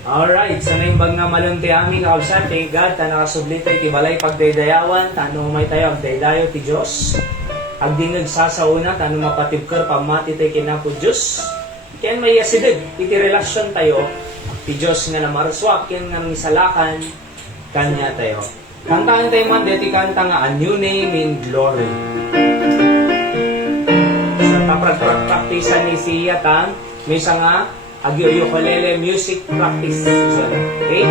Alright, so naimbag nga malunti aming kaabsan, thank God, ta nakasublitay ti balay pagdaydayawan, tanong may tayo, agdaydayo ti Diyos. Agdingag sasauna, tanong mapatibkar, pamati tayo kinapo Diyos. Kaya may asideg, iti relasyon tayo, ti Diyos nga namaraswak, kaya nga misalakan, kanya tayo. Kantaan tayo man, deti kanta nga, A New Name in Glory. Sa taprak-praktisan ni siya tang, may isa nga, agi-ukulele music practice. Okay?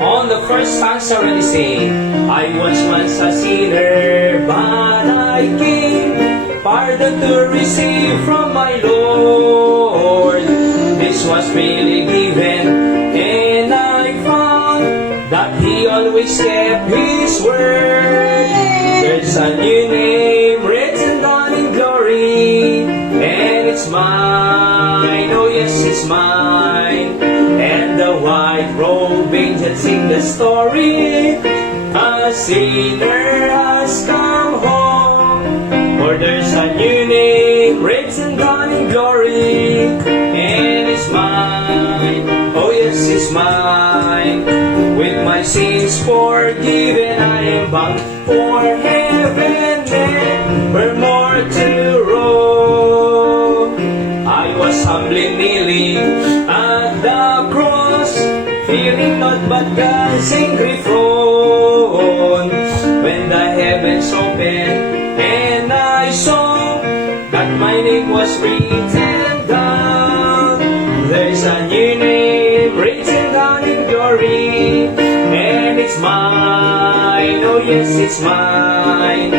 On the first stanza already say, I was once a sinner, but I came, pardon to receive from my Lord. This was really given, and I found that He always kept His word. There's a new name written down in glory, and it's mine, oh yes, it's mine. And the white robe angels sing the story, a sinner has come home. For there's a new name written down in glory, and it's mine, oh yes, it's mine. With my sins forgiven, I am bound for heaven, never more to roam. I was humbly kneeling at the cross, fearing not but God's angry throne. When the heavens opened and I saw that my name was written down, there's a new name written down in glory, and it's mine, oh yes, it's mine.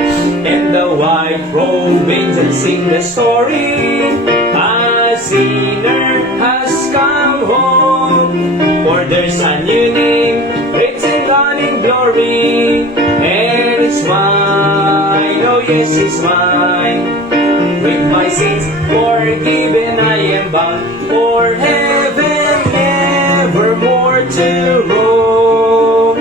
And the white robe angels sing the story, a sinner has come home. For there's a new name written down in glory, and it's mine, oh yes, it's mine. With my sins forgiven, I am bound for heaven, never more to roam.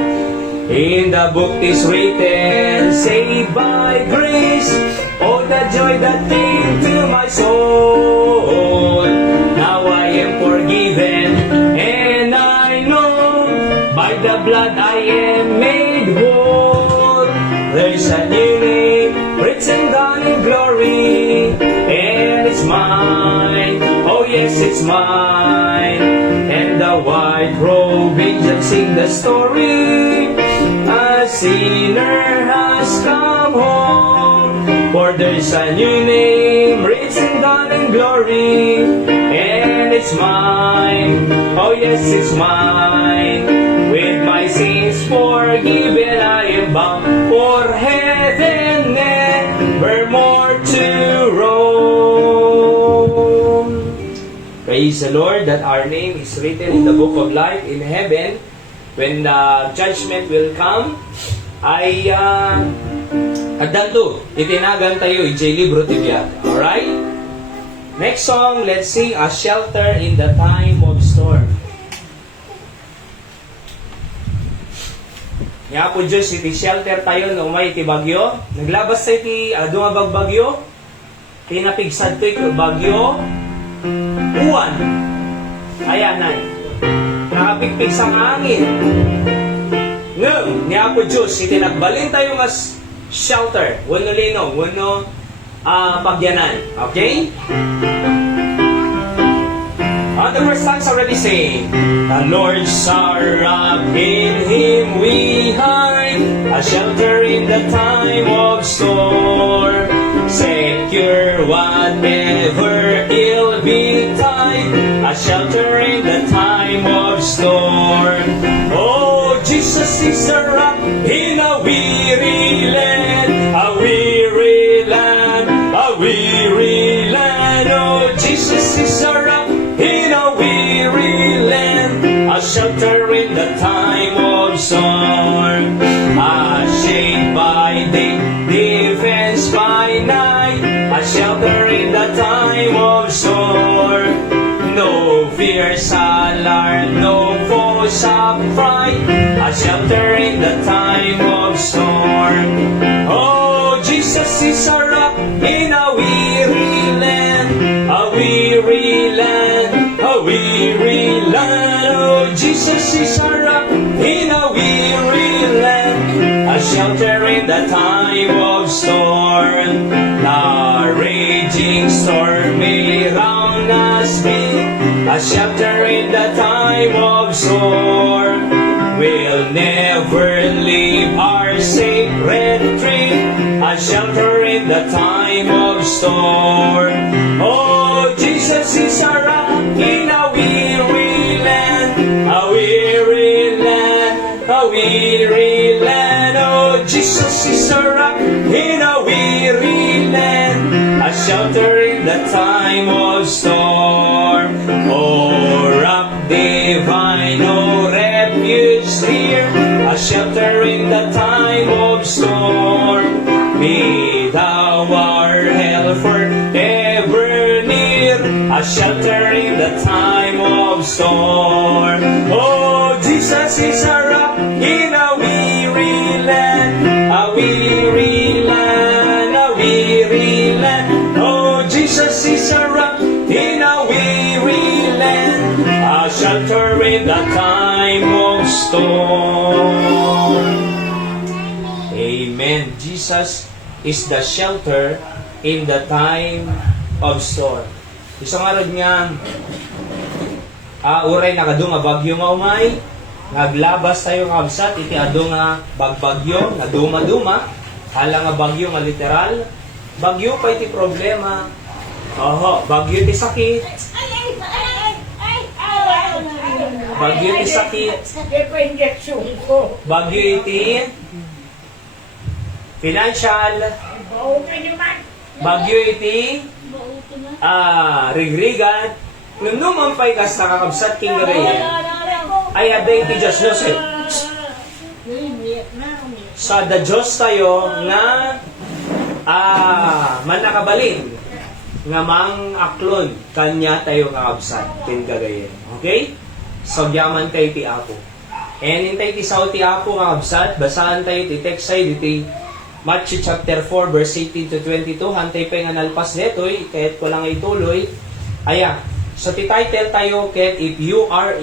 In the book is written, saved by grace, oh the joy that came to my soul. Now I am forgiven, and I know by the blood I am made whole. There's a new name written down in glory, and it's mine, oh yes, it's mine. And the white robe angels sing the story, a sinner has come home. For there's a new name written down in glory, and it's mine, oh yes, it's mine. With my sins forgiven, I am bound for heaven, never more to roam. Praise the Lord that our name is written in the book of life in heaven. When the judgment will come, ay addanto, itinagan tayo ijay libro tibiyag. Alright? Next song, let's sing A Shelter in the Time of Storm. Nga po Diyos, iti shelter tayo no may iti bagyo. Naglabas sa iti dumabag bagyo. Tinapigsad to iti bagyo. Uwan. Ayanan. Nakapigpig sa hangin. Nga po Diyos, iti nagbalin tayo mas shelter. Wano lino, wano pagyanan. Okay? On the first stanza already saying, the Lord's our rock, in Him we hide, a shelter in the time of storm. Secure whatever ill betide, a shelter in the time of storm. Oh, Jesus is a rock in a weary land, a weary land, a weary land. Oh, Jesus is a rock in a weary land, a shelter in the time of storm. A shade by day, defense by night, a shelter in the time of storm. No fears, alarm, no foes of fright, a shelter in the time of storm. Oh, Jesus is a rock in a weary land, a weary Jesus is our rock in a weary land, a shelter in the time of storm. The raging storm may round us be, a shelter in the time of storm. We'll never leave our sacred tree, a shelter in the time of storm. Oh, Jesus is our rock in a weary land, a weary land, a weary land. Oh, Jesus is our rock in a weary land, a shelter in the time of storm. Oh, rock divine, oh, refuge dear, a shelter in the time of storm. Be thou our help forever near, a shelter in the time of storm. Oh, Jesus is our rock in a weary land, a weary land, a weary land. Oh, Jesus is our rock in a weary land, a shelter in the time of storm. Amen. Jesus is the shelter in the time of storm. Isang arod nga, uray nakadung nga bagyo nga umay, naglabas tayo nga absat, iti ado nga bagbagyo, nga duma-duma, hala nga bagyo nga literal, bagyo pa iti problema, bagyo iti sakit, bagyo iti sakit, bagyo iti financial, bagyo iti rigrigan, nung pa'y kas nakakabsat king gagayin, ay aday iti Diyos Joseph. Sa da Diyos tayo nga manakabalin nga mang aklon kanya tayo kakabsat king gagayin. Okay? So, yaman tayo ti Apo. And intay ti sao ti Apo kakabsat, basaan tayo ti text ay diti Matthew chapter 4 verse 18 to 22, hantay pa nga nalpas detoy, kahit ko lang ituloy. Aya, so ti title tayo, kahit if you are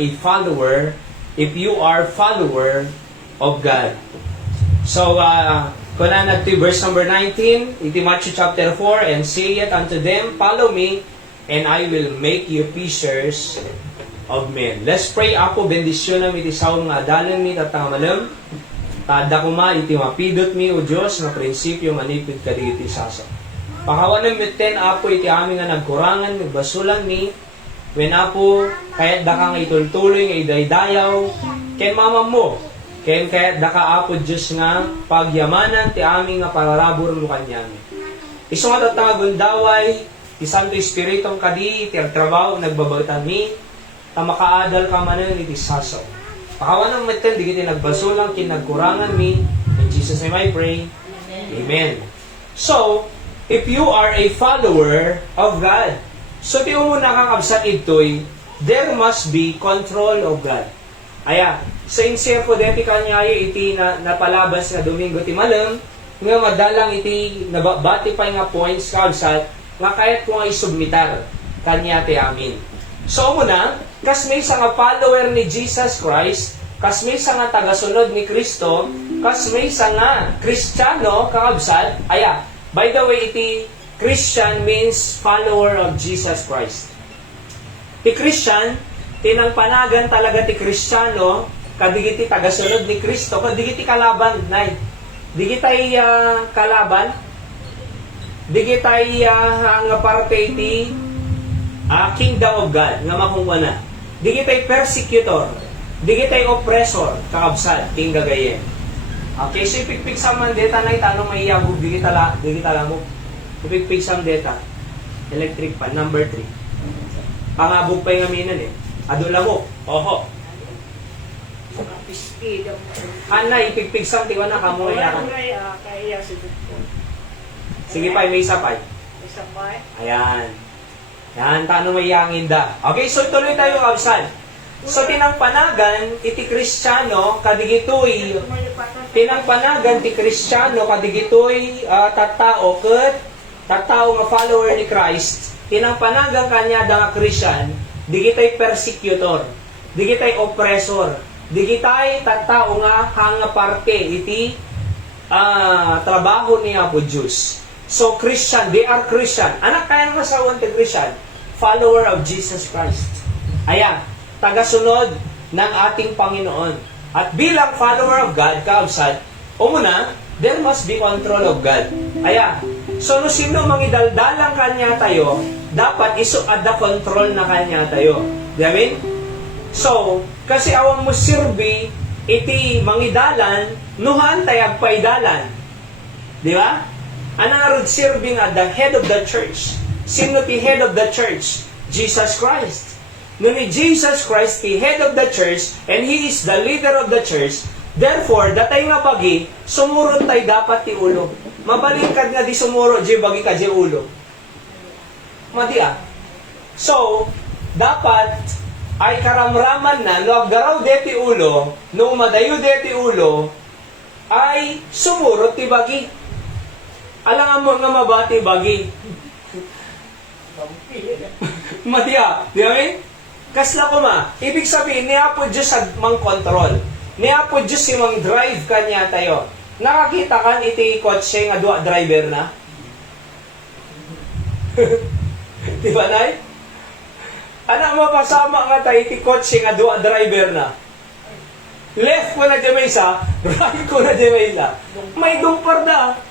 follower of God. So, kuna nagti verse number 19, iti Matthew chapter 4, and say it unto them, follow me, and I will make you fishers of men. Let's pray. Apo, bendisyon iti saom nga adalan mi tatamalam. Tada ko iti mapidot mi, o Diyos, na prinsipyo manipid ka iti sasa. Pakawanan mi ten, Apo, iti amin nga nagkurangan, nagbasulan mi, when Apo, kahit da ka nga itultuloy, nga idaydayaw, ken mamam mo, ken kahit da ka, Apo, Diyos nga, pagyamanan, ti amin nga pararabor mo kanyami. Iso nga tatagon daway, ti Santo Espiritong kadi, ti agtrabaho, nagbabagtan mi, tamakaadal ka manan, iti sasaw. Pakawanan mo iten, di kita nagbasulang, kinagkurangan mi. In Jesus' name I pray. Amen. So, if you are a follower of God, so di mo nakakabsat ito'y, there must be control of God. Aya, sa inserpo deti kanya iti napalabas nga Domingo ti malam, nga madalang iti nabati pa nga points kabsat, nga kahit kung ay submitar, kanya ti amin. So muna, kas may sa nga follower ni Jesus Christ, kas may sa nga tagasunod ni Kristo, kas may sa nga Kristiyano kakabsat, aya, by the way, iti Christian means follower of Jesus Christ. Ti Christian, tinangpanagan talaga ti Kristiyano, kadigiti tagasunod ni Kristo, kadigiti kalaban, nay. Digitay kalaban, digitay nga parte iti kingdom of God, nga makungwa na. Digitay persecutor, digitay oppressor, kakabsat, king gagayen. Okay, so ipikpik sa mandeta na itanong may iyagog, digitala mo. Ipikpik sa mandeta, electric pan, number 3. Pangabog pa yung aminan Adula mo, oho. Ana, ipikpik sa tiwa na kamo iyakan. Sige pa, may isa pa. Ayan. Yan, tanong may yangin da. Okay, so tuloy tayo kabsan. So, tinangpanagan, iti Kristiyano, kadigitoy, tinangpanagan, ti Kristiyano, kadigitoy, tattao, tattao nga follower ni Christ, tinangpanagan kanya da nga Christian, digitay persecutor, digitay oppressor, digitay tattao nga hanga parte iti trabaho ni Apo Diyos. So, Christian, they are Christian. Anak kaya nga sa ti Christian? Follower of Jesus Christ. Ayan, tagasunod ng ating Panginoon. At bilang follower of God, kaabsat, umuna, there must be control of God. Ayan. So, no sino mangidaldalang kanya tayo, dapat iso at the control na kanya tayo. Di amin? So, kasi awang mo sirbi, iti mangidalan, nuhan tayag paidalan. Di ba? Anarod serving at the head of the church. Sino ti head of the church? Jesus Christ. No ni Jesus Christ ti head of the church and He is the leader of the church. Therefore, datay nga bagi, sumurot tay dapat ti ulo. Mabalingkad nga di sumuro, di bagi ka di ulo. Madia. So, dapat ay karamraman na, no agaraw deti ulo, no madayo deti ulo, ay sumurot ti bagi. Alam mo nga mabati bagi. Madia, di amin? Kasla ko ma, ibig sabihin, niya po Diyos mang control. Niya po Diyos si mang drive kanya tayo. Nakakita kan iti kotse nga dua driver na? Di ba, Nay? Anak mo pasama nga tayo iti kotse nga dua driver na? Left ko na dyan may isa, right ko na dyan may isa. May dumpar na.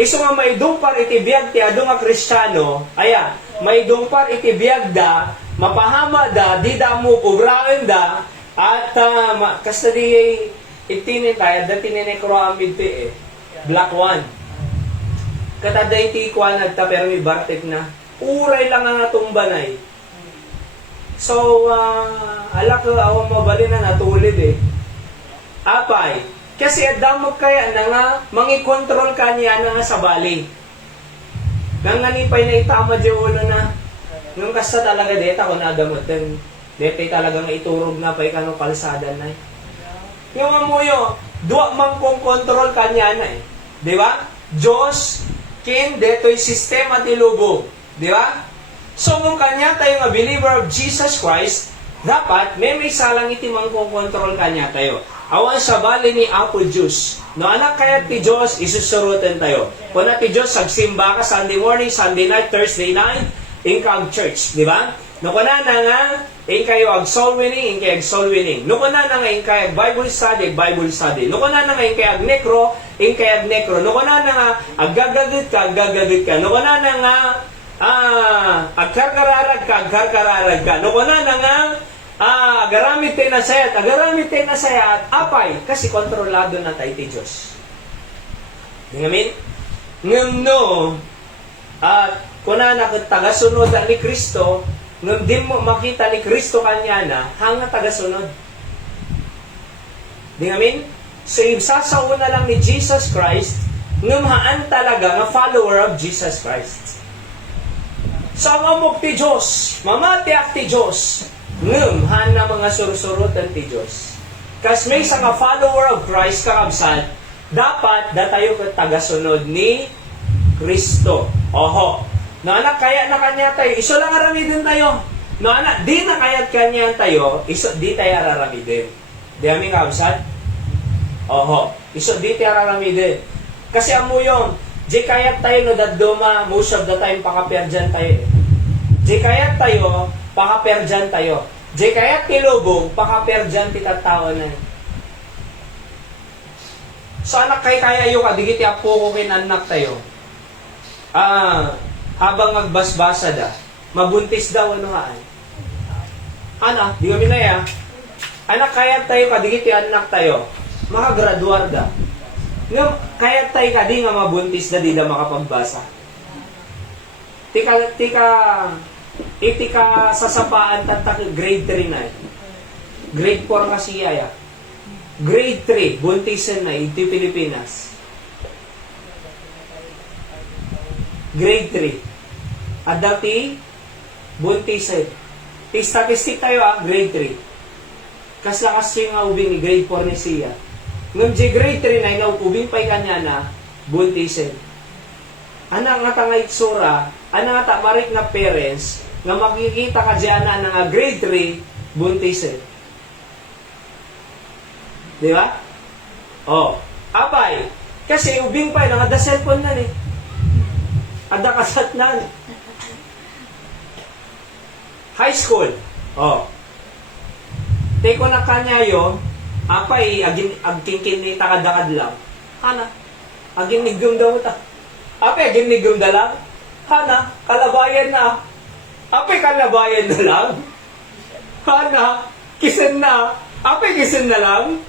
Iso nga may dumpar iti biyag ti ado nga Kristiyano, aya, may dumpar iti biyag da, mapahama da, di da mo pubraen da, at kasta di itinin kaya, dati ninekro amid ti Black One. Katada iti kuha nagta pero may bartek na, uray lang nga tumbanay. So, alak awang mabali na natulid Apay, kasi adamog kaya na nga, mangikontrol ka niya na nga sa bali. Nanganipay na itama di ulo na. Nung kasta talaga deta ko nagamot. Deta talagang iturog na pa ikano kalsada na Yung amuyo, duwa mang kong kontrol ka niya na Di ba? Diyos, kin, deto'y sistema ti lubog. Di ba? So, nung kanya tayo nga believer of Jesus Christ, dapat may salang iti mang kong kontrol kanya tayo. Awan sa bali ni Apo Diyos. No anak kaya ti Diyos, isusurutin tayo. Kung na ti Diyos, sagsimba ka Sunday morning, Sunday night, Thursday night, income church. Di ba? No kuna na nga, in kayo ag soul winning, in kayo ag soul winning. No kuna na nga, in kayo ag Bible study, Bible study. No kuna na nga, in kayo ag necro, in kayo ag necro. No kuna na nga, ag gagagit ka, ag gagagit ka. No kuna na nga, ag karkararag ka, ag karkararag ka. No kuna na nga, agaramit tayo na sayat, agaramit tayo na sayat, apay, kasi kontrolado na tayo ti Diyos. Ngamin? Ngam no, at kuna na tagasunod ni Kristo, ngam din mo makita ni Kristo kanya na, hanga tagasunod. Ngamin? So, sasauna lang ni Jesus Christ, ngam haan talaga nga follower of Jesus Christ. So, ang amok ti Diyos, mamatiak ti Diyos, ngam, hana mga surusurutan ti Diyos. Kas may isa nga follower of Christ kakabsat, dapat datayo ka tagasunod ni Kristo. Oho. No anak, kaya na kanya tayo, iso lang aramidin tayo. No anak, di na kaya't kanya tayo, iso di tayo araramidin. Di aming kakabsat? Oho. Iso di tayo araramidin. Kasi amo yung, di kaya't tayo no daduma, most of the time pakaperjan tayo. Di kaya't tayo, pakaperjan tayo. Di kaya tilubog, pakaperjan titatao na. So anak kaya yung kadigit apo ko kinanak tayo. Habang magbasbasa da, mabuntis daw ano haan. Anak, di kami na ya. Anak kaya tayo kadigit anak tayo, makagraduar da. Kaya tayo kadi nga mabuntis da di da makapagbasa. Iti ka sasapaan tatak grade 3 na grade 4 kasi ya. Grade 3, buntisan na iti Pilipinas. Grade 3. At dati, buntisan. Statistic tayo grade 3. Kaslakas yung ubing ni grade 4 ni siya. Ngam grade 3 na ina ubing pa'y kanya na buntisan. Ana nga tanga itsura, ana nga marik na parents, nga makikita ka dyan na nga grade 3, buntis Di ba? Oh, abay. Kasi ubing pa, nga da cellphone na ni. Ada kasat na. High school. Oh. Teko na kanyayo, apay, agkingkin ni takadakad lang. Hana, agin nigum daw ta. Apay, agin nigum da lang. Hana, kalabayan na. Apay, kalabayan na lang. Hana, kisin na. Apay, kisin na lang.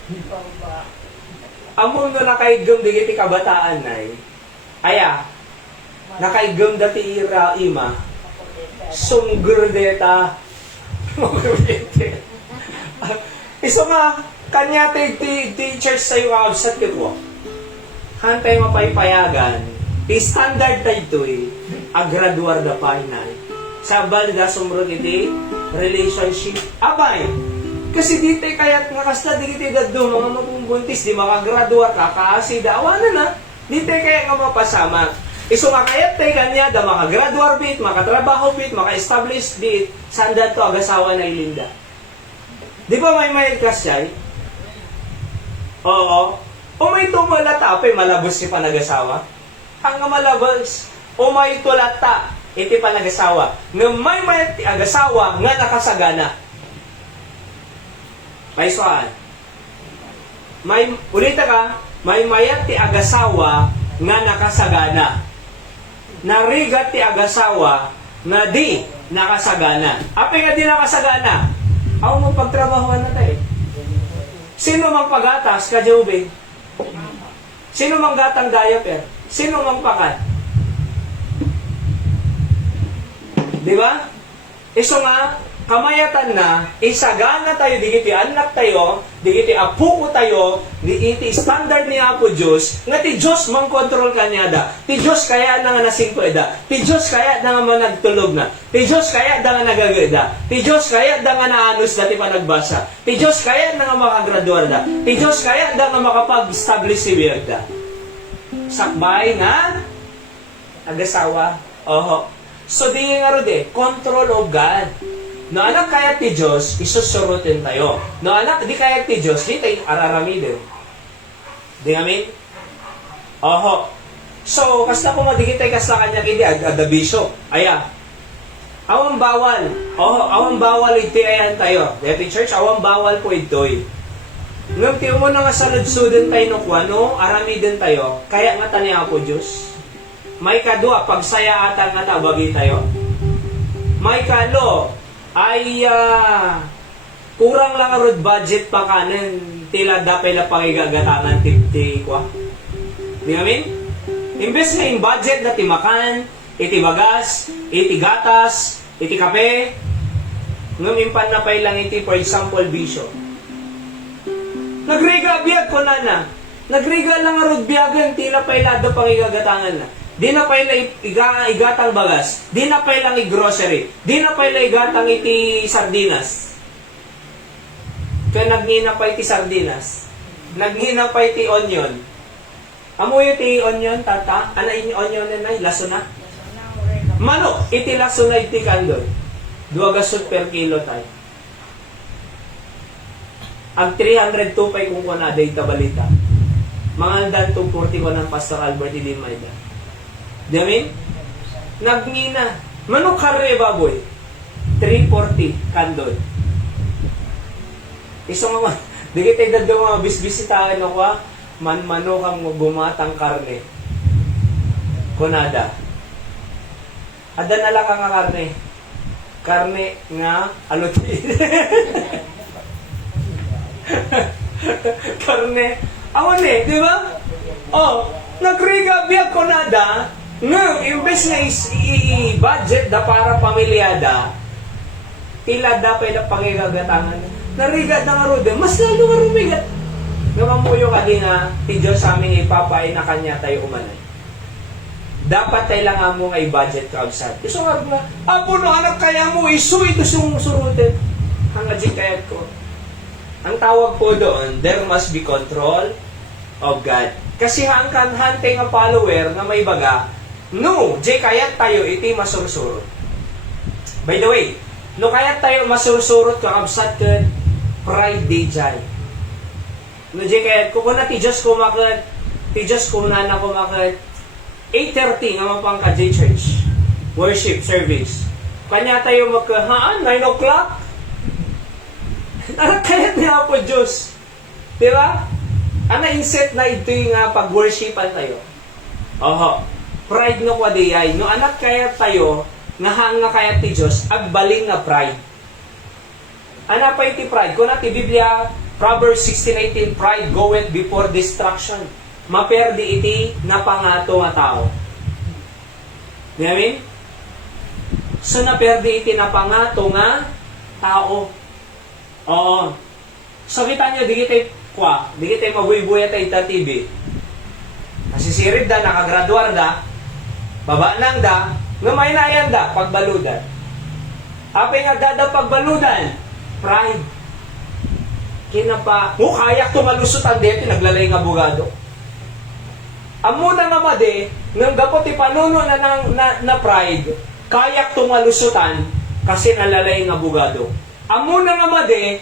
Amon na nakaigum digiti kabataan na aya, nakaigum dati ira ima. Sunggur deta. Iso nga, kanya teachers sa'yo absat ko. Hantay mapaypayagan, ti standard tayo agraduar da final. Sabal da sumrot iti relationship. Abay, kasi dito kaya't nga kasta dito daddo mga mapumbuntis, di makagraduar ka, kasi daawanan na, dito kaya nga mapasama. Iso nga kaya't tayo kanya da makagraduar bit, makatrabaho bit, maka-establish bit, sandal to agasawa na ilinda. Di ba may kasyay? Oo. O may tumalata, apay malabos si panagasawa. Hanga malabos. O may tulata, iti panagasawa. Nga may agasawa, nga nakasagana. May soan. Ulita ka, may mayat ti agasawa, nga nakasagana. Narigat ti agasawa, nga di nakasagana. Apay nga di nakasagana? Ako mong pagtrabahoan na tayo. Sino mang pagatas, kadyubing? Sino mang gatang diaper? Sino mang pakat? Di ba? Iso nga, kamayatan na, isagana tayo, digiti anak tayo, digiti apo ko tayo, digiti standard ni Apo Diyos, nga ti Diyos mang kontrol kanya da, ti Diyos kaya na nga nasingkoy da, ti Diyos kaya na nga managtulog na, ti Diyos kaya da nga nagagada, ti Diyos kaya da nga naanos da ti panagbasa, ti Diyos kaya na nga makagraduar da, ti Diyos kaya da nga makapag-establish si da. Sakbay nga, agasawa, oho. So di nga ro de, control of God. No anak kaya ti Diyos, isusurutin tayo. No anak di kaya ti Diyos, di tayo araramidin. Di amin? Oho. So, kasta po madigit tayo kasta kanya kindi, adabisyo. Aya. Awang bawal. Oho, awang bawal iti ayan tayo. Dati church, awang bawal po ito'y. Nung tiyo mo na nga salud-sudin tayo no kwano, aramidin tayo, kaya nga taniya po Diyos. May kadua, pagsaya ata nga tabagi tayo. May kalo, ay kurang lang road budget pa kanin tila dapay na pangigagatangan tipti kwa. Di amin? Imbes na yung budget na timakan, iti bagas, iti gatas, iti kape, ngumimpan na pay lang iti for example bisyo. Nagriga biyag ko na. Nagriga lang road biyagan tila pay lado pangigagatangan na. Di na pa ila igatang bagas. Di na pa ilang i-grocery. Di na pa ila igatang iti sardinas. Kaya nagngina pa iti sardinas. Nagngina pa iti onion. Amoy iti onion, tata? Ana ini onion na laso na? Manok, iti laso na iti kandol. 2 gasot per kilo tayo. Ang 302 pa'y kung kuna day tabalita. Mga dan 240 ko ng Pastor Albert Ilimayda. Di amin? Nagngina. Manok karne baboy. 340 kandol. Isang mga, di kita idad mga bisbisitahin ako manok ang gumatang karne. Kunada. Ada na lang ang karne. Karne nga alutin. Karne. Awan di ba? Oh, nagriga biya kunada. Ngayon, imbes na i-budget da para pamilyada, tila da pa ilang pangigagatangan. Narigat na nga ro mas lalo nga rumigat. Nga mamuyo ka din nga, ti Diyos sa aming ipapain na kanya tayo umanay. Dapat tayo lang nga mo nga i-budget ka outside. Iso nga nga, apo no anak kaya mo, iso ito surutin. Hanggang kayat ko. Ang tawag po doon, there must be control of God. Kasi hangkan hantay nga follower na may baga, no, jay kayat tayo iti masursurot. By the way, no kayat tayo masursurot ka absat ka pride day jay. No, di kaya, kung na ti Diyos kumakat, ti Diyos kumana kumakat, 8:30 nga mapang ka church. Worship service. Kanya tayo magkahaan, 9 o'clock. Kaya niya po Diyos. Di ba? Ang na-inset na ito yung pag-worshipan tayo. Oho. Pride no kwa diyay. No anak kaya tayo, nga kaya ti Diyos, agbaling nga pride. Ano pa iti pride? Kung natin Biblia, Proverbs 16:18, pride goeth before destruction. Maperdi iti napangato nga tao. Di amin? So naperdi iti napangato nga tao. Oo. So kita nyo, di kita mabuy-buya tayo ita TV. Nasisirid da, nakagraduar da, baba nang da, ngamay na yan da, pagbaludan. Apay nga dada pagbaludan, pride. Kinapa, kayak tumalusutan dito, naglalay ng abogado. Amo na nga made, nang gapot ipanuno na pride, kayak tumalusutan, kasi nalalay ng abogado. Amo na nga made,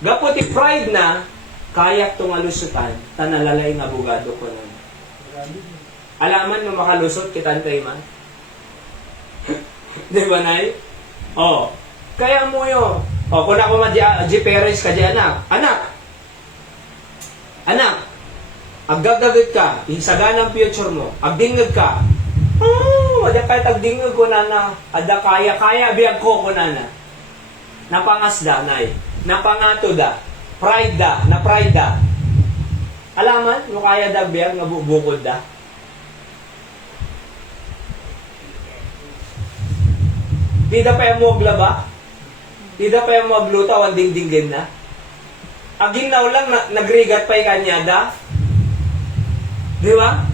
gapot pride na, kayak tumalusutan, tanalalay ng abogado ko na. Alaman mo makalusot, kitan tayo man. Di ba, Nay? Oh. Kaya mo yun. Oh, kung ako ma-G parents ka di anak. Anak. Agdagdagat ka. Isagan ang future mo. Agdingag ka. Ada kahit agdingag ko na. Ada kaya biyag ko na. Napangas da, Nay. Napangato da. Pride da. Na pride da. Alaman, no kaya da biyag nga bukod da. Di da pa yung maglaba? Di da pa yung magluta, ang dingding na? Aginaw lang, nagrigat pa yung kanyada? Di ba?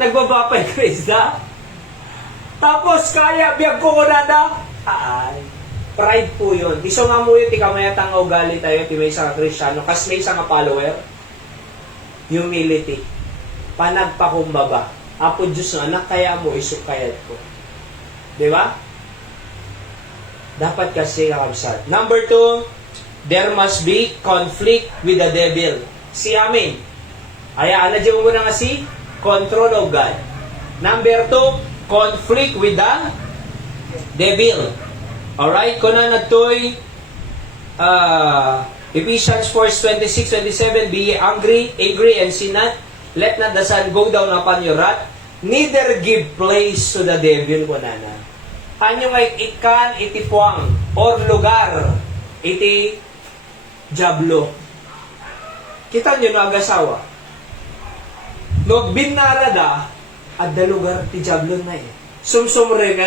Nagbaba pa yung Krista? Tapos, kaya, biyag ko na da? Ay, pride po yun. Iso nga mo yun, tikamayatang ugali tayo, ti may isang Kristiyano, kas may isang follower. Humility. Panagpakumbaba. Apo Diyos na, anak, kaya mo, isukayat ko. Di ba? Dapat kasi kakabsat. Number 2, there must be conflict with the devil. Si amin. Aya, ano dyan mo na nga si? Control of God. Number 2, conflict with the devil. Alright? Kung na natoy Ephesians 4:26-27, be ye angry, and sin not. Let not the sun go down upon your wrath. Neither give place to the devil. Kunana. Anyo nga ikan iti puwang or lugar iti jablo. Kita nyo na agasawa. No binara da at da lugar ti jablo na sumsumre ka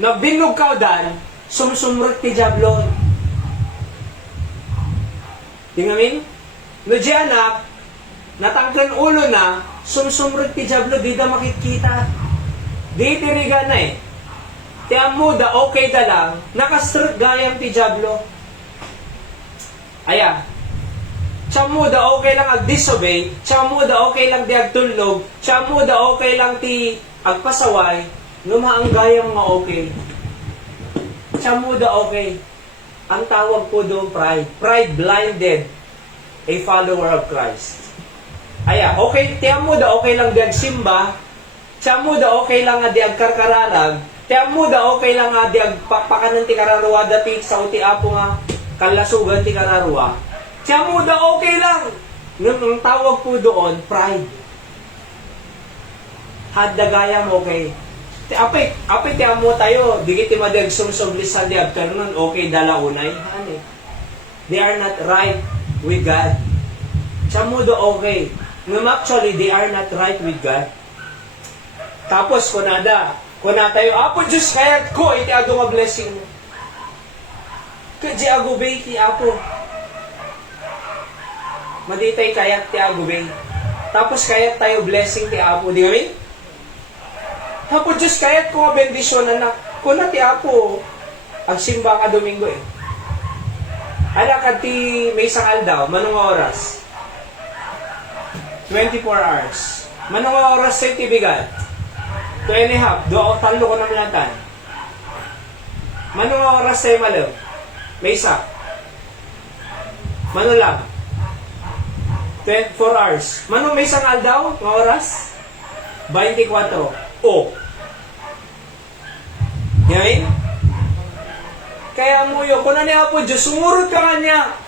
No binog ka dan sumsumre ti jablo. Tingamin? No di anak natangkan ulo na sumsumre ti jablo di da makikita. Di tiriga na Ti amuda, okay da lang, nakastrut gayang ti Diablo. Aya. Tiyamuda, okay lang ag-disobey. Tiyamuda, okay lang di agtulog. Tiyamuda, okay lang ti agpasaway. Lumaang gayang nga okay. Tiyamuda, okay. Ang tawag po doon, pride. Pride blinded a follower of Christ. Aya, okay, tiyamuda, okay lang di agsimba. Tiyamuda, okay lang nga di agkarkararag. Tiyamuda, okay lang nga di agpakpakanan ti kararwa dati sa uti apo nga kalasugan ti kararwa. Tiyamuda, okay lang. Ang tawag po doon, pride. Haddagayam, okay. Apay tiyamu tayo, di kiti madag sumsublis sa di afternoon, okay, dala unay. They are not right with God. Tiyamuda, okay. Actually, they are not right with God. Tapos, kuna tayo, Apo Diyos, kayat ko, iti ado nga blessing mo. Kaya ago ba iti Apo? Maditay kayat ti ago ba? Tapos, kayat tayo blessing ti Apo. Di kami? Apo Diyos, kayat ko nga bendisyon, anak. Kuna ti Apo, agsimba ka Domingo Alakad ti may isang aldaw, manong oras? 24 hours. Manong oras sa iti bigat? 2.5, 2 talo ko na minatan. Manong oras sa'yo malaw? May isa. Mano lang? 24 hours. Mano may isang aldaw? Nga oras? 24. O. Ngayon? Kaya mo yun, kung niya po Diyos, sumurot ka kanya.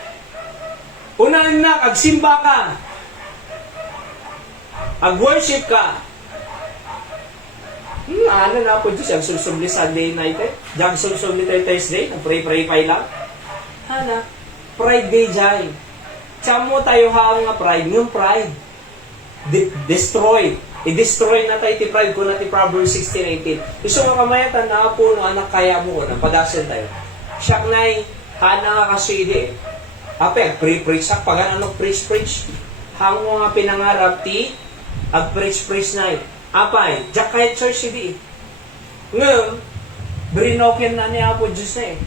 Unahin na, agsimba ka. Ag-worship ka. Ano na po Diyos, ang sulsubli Sunday night eh. Diyan sulsubli tayo Thursday, nag-pray-pray lang. Hana, pride day dyan. Saan mo tayo haang nga pride? Yung pride. Destroy. I-destroy na tayo ti pride ko na ti Proverbs 16:18. Gusto mo kamayatan na po no anak kaya mo na padasan tayo. Siyak na'y hana nga kasidi eh. Ape, pre-preach sak pag ano preach. Hang mo nga pinangarap ti ag-preach na eh. Apay, diyak kahit church hindi. Ngayon, brinoken na ni Apo Diyos na eh.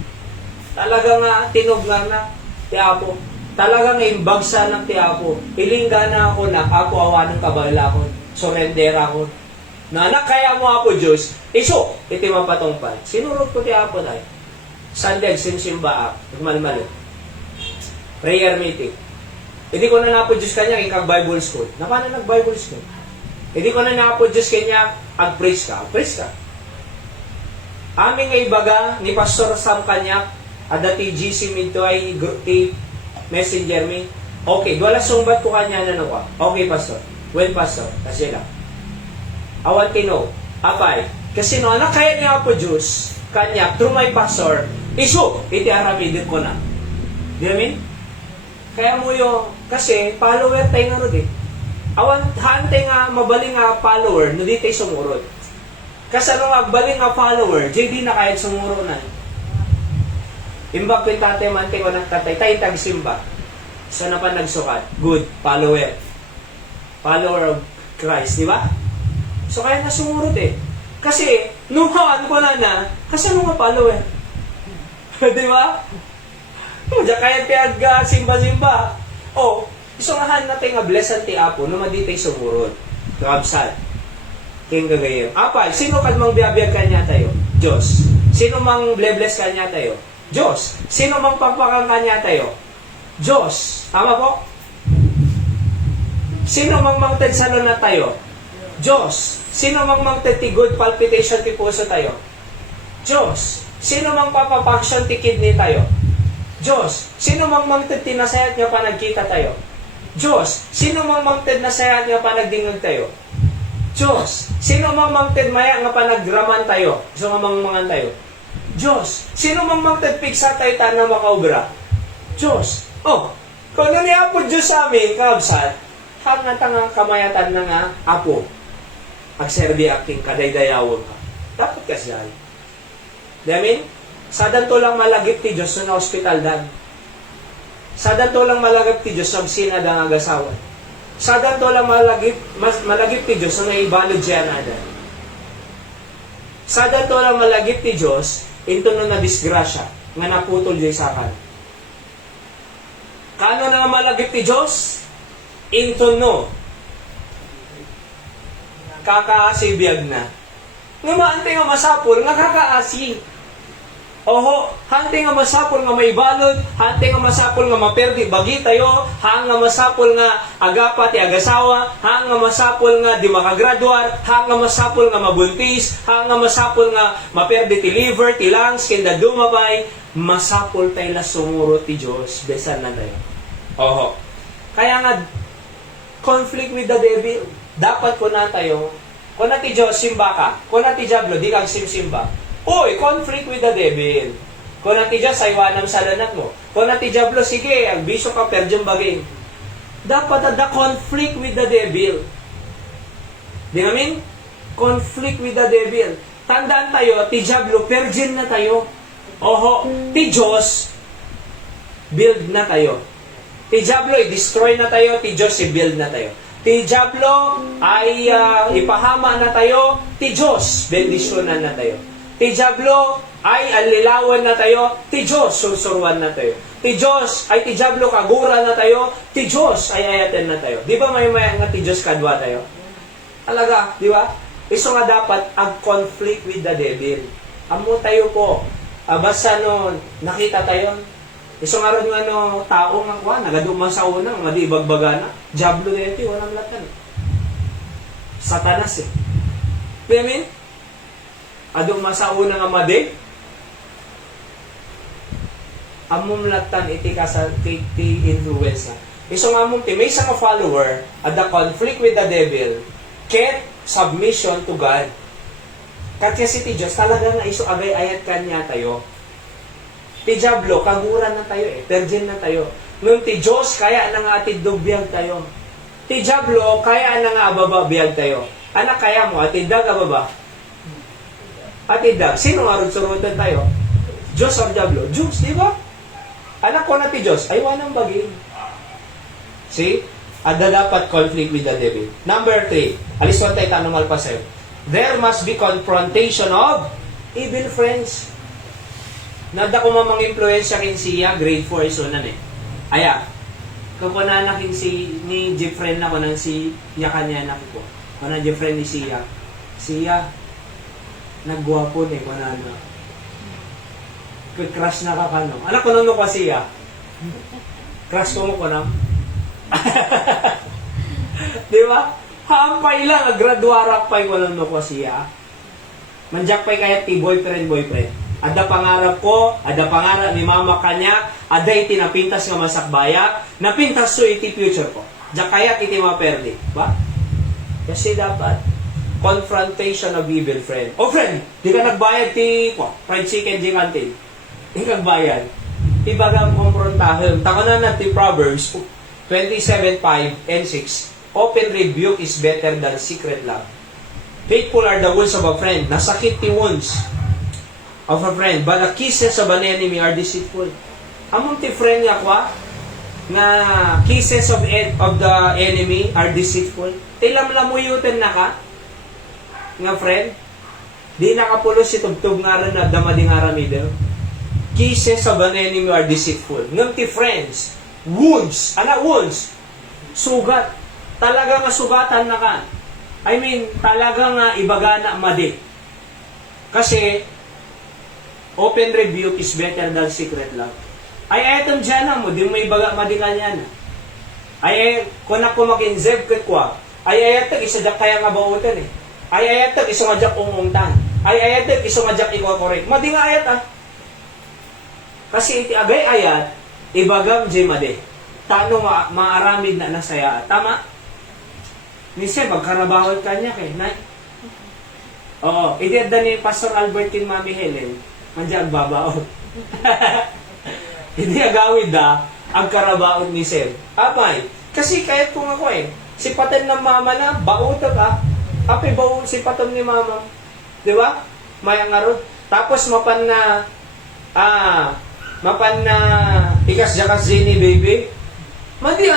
Talaga nga, tinuglan na ti Apo. Talaga nga imbagsa ng ti Apo. Ilingga na ako na Apo awa ng kabala ko. Surrender ako. Na anak kaya mo Apo Diyos, iso, iti mapatungpal. Sinurot ko ti Apo tayo. Sunday, sinsimba nagmalmalo. Prayer meeting. Hindi ko na Apo Diyos kanya, ikang Bible school. Na paano nag-Bible school? Hindi ko na Apo Diyos kanya, ag-preach ka. Preach ka. Aming nga ibaga ni Pastor Sam Kanyak, ada ti GC minto ay ti messenger mi. Okay, wala sumbat ko kanya na nawa. Okay, Pastor. Well, Pastor. Kasi lang. I want to know. Apay, kasi no, anak kaya niya Apo Diyos, kanya, through my pastor, iso, iti aramidin ko na. Di amin? Kaya mo yung, kasi, follower tayo nga rin eh. Awan, hante nga, mabaling nga follower, no di tayo sumurod. Kasi ano nga, baling nga follower, di na kahit sumuro na. Imbag ko yung tatay, mante ko ng tatay, tayo tagsimba. So na pa nagsukat, good, follower. Follower of Christ, di ba? So kaya na sumurod eh. Kasi, nuhaan ko na, kasi ano nga follower? Di ba? Diyan kaya tiyag simba-simba. O, isungahan natin nga blessan ti Apo na maditay sumurod. Kabsat. King gagayem. Apay, sino kad mang biyabiyag kanya tayo? Diyos. Sino mang blebless kanya tayo? Diyos. Sino mang pagpakang kanya tayo? Diyos. Tama po? Sino mang mangted salon na tayo? Diyos. Sino mang mangted ti good palpitation ti puso tayo? Diyos. Sino mang papapaksyon ti kidney tayo? Diyos. Sino mang mangted ti nasayat nga pa nagkita tayo? Diyos. Sino mang mangted nasayat nga pa nagdingag tayo? Diyos. Sino mang mangted maya nga pa nagraman tayo? Gusto nga mangan tayo? Diyos. Sino mang mangted piksa tayo na makaubra? Diyos. Oh, kung ano ni Apo Diyos sa amin, kabsat, hanggang tangang kamayatan na nga, Apo, agserbi aking kadaydayawon ka. Dapat kasi ay. Damin, sa danto lang malagip ti Diyos na hospital dan. Sa danto lang malagip ti Diyos na sinada ng agasawan. Sa danto lang malagip ti Diyos na naibalod siya na dan. Sa danto lang malagip ti Diyos, into na disgrasya, nga naputol di sa kan. Kano na malagip ti Diyos? Into no. Kakaasibiyag na. Nga maante nga masapol, nga kakaasi. Oho, hante nga masapol nga may balod, hante nga masapol nga maperdi bagi tayo, hang nga masapol nga agapa ti agasawa, hang nga masapol nga di makagraduar, hang nga masapol nga mabuntis, hang nga masapol nga maperdi ti liver, ti lungs, kenda dumabay, masapol tayo na sumuro ti Diyos, besan na tayo. Oho. Kaya nga, conflict with the devil, dapat ko na tayo, kung na ti Diyos, simba ka, kung na ti Diablo, di kang simba. Uy, conflict with the devil. Kung na ti Diyos, aywanam sa lanat mo. Kung na ti Diablo, sige, ang biso ka, perdyong bagay. Dapat the conflict with the devil. Di namin? Conflict with the devil. Tandaan tayo, ti Diablo, perjin na tayo. Oho, ti Diyos, build na tayo. Ti Diablo, i-destroy na tayo. Ti Diyos, i-build na tayo. Ti Diablo, ay ipahama na tayo. Ti Diyos, bendisyonan na tayo. Ti Diablo, ay alilawan na tayo. Ti Diyos, sursurwan na tayo. Ti Diyos, ay ti Diablo, kagura na tayo. Ti Diyos, ay ayaten na tayo. Di ba may nga ti Diyos kadwa tayo? Talaga, di ba? Iso nga dapat, ag-conflict with the devil. Amo tayo po. Basta no, nakita tayo, Isang araw nga no, tao nga kwa, nagaduma sa unang, madi ibagbaga na. Diablo na ito, walang latan. Satanas eh. Piyamin? Aduma sa unang nga madi, amom latan iti ka sa ti influence na. Isang amom ti, may isang follower, at the conflict with the devil, get submission to God. Katya si ti Diyos, talaga nga iso agay ayat kanya tayo. Ti Diablo, kaguran na tayo eh. Virgin na tayo. Nung ti Diyos, kaya na nga atidog biyag tayo. Ti Diablo, kaya na nga ababa biyag tayo. Anak, kaya mo, atidag ababa. Atidag. Sino nga rutsurutan tayo? Diyos or Diablo? Diyos, di ba? Anak ko na ti Diyos, ay wanang bagay. See? Ada dapat conflict with the devil. Number 3. Aliswan tayo tanong malpa sa'yo. There must be confrontation of evil friends. Nada ko mamang influensya kin siya, grade 4 isunan eh. Aya, kukunanakin si ni Jeffrey na ko nang si Yakanya na ko. Kuna Jeffrey ni siya. Siya, nagguwapo ni kunana. Crush na ka kano. Anak ko nung ko siya. Crush ko mo ko na. Di ba? Hampay lang, graduarak pa'y walang no ko siya. Manjak pa'y kaya ti boyfriend. Ada pangarap ko, ada pangarap ni mama kanya, ada iti napintas nga masakbaya, napintas so iti future ko. Diyak kaya iti maperdi. Ba? Kasi dapat, confrontation of evil friend. Oh friend, di ka nagbayad ti fried chicken di kantin. Di ka nagbayad. Ibagang komprontahin. Tako na ti Proverbs 27:5 and 6. Open rebuke is better than secret love. Faithful are the wounds of a friend. Nasakit ti wounds of a friend, but the kisses of an enemy are deceitful. Among ti friend nga kwa, nga kisses of the enemy are deceitful. Tilamlamuyutin na ka, nga friend, di nakapulos si tugtog nga rin na damading aramidel. Kisses of an enemy are deceitful. Ngam ti friends, wounds, wounds, sugat, talaga nga sugatan na ka. I mean, talaga nga ibagana madi. Kasi, open rebuke is better than secret love. Ay etom dyan na mo, di mo ibaga madika niya na. Ay kunak ko mag-inzev kit kwa. Ay ayatag isa jak kaya nga bautan eh. Ay ayatag isa nga jak umungtan. Ay ayatag isa nga jak iko-correct. Madi nga ayat ah. Kasi iti agay ayat, ibagam di madi. Tano maaramid na nasaya. Tama? Minsan magkarabawal kanya kay nay. Oo, idedda ni Pastor Albertine Mami Helen. Mandiyan babaon. Hindi agawid ang karabaon ni Sir. Apay, kasi kahit kung ako si patan ng mama na, bauta ka, apay baon si patan ni mama. Di ba? May angarod. Tapos mapan na, ikas-jakas zini baby. Madi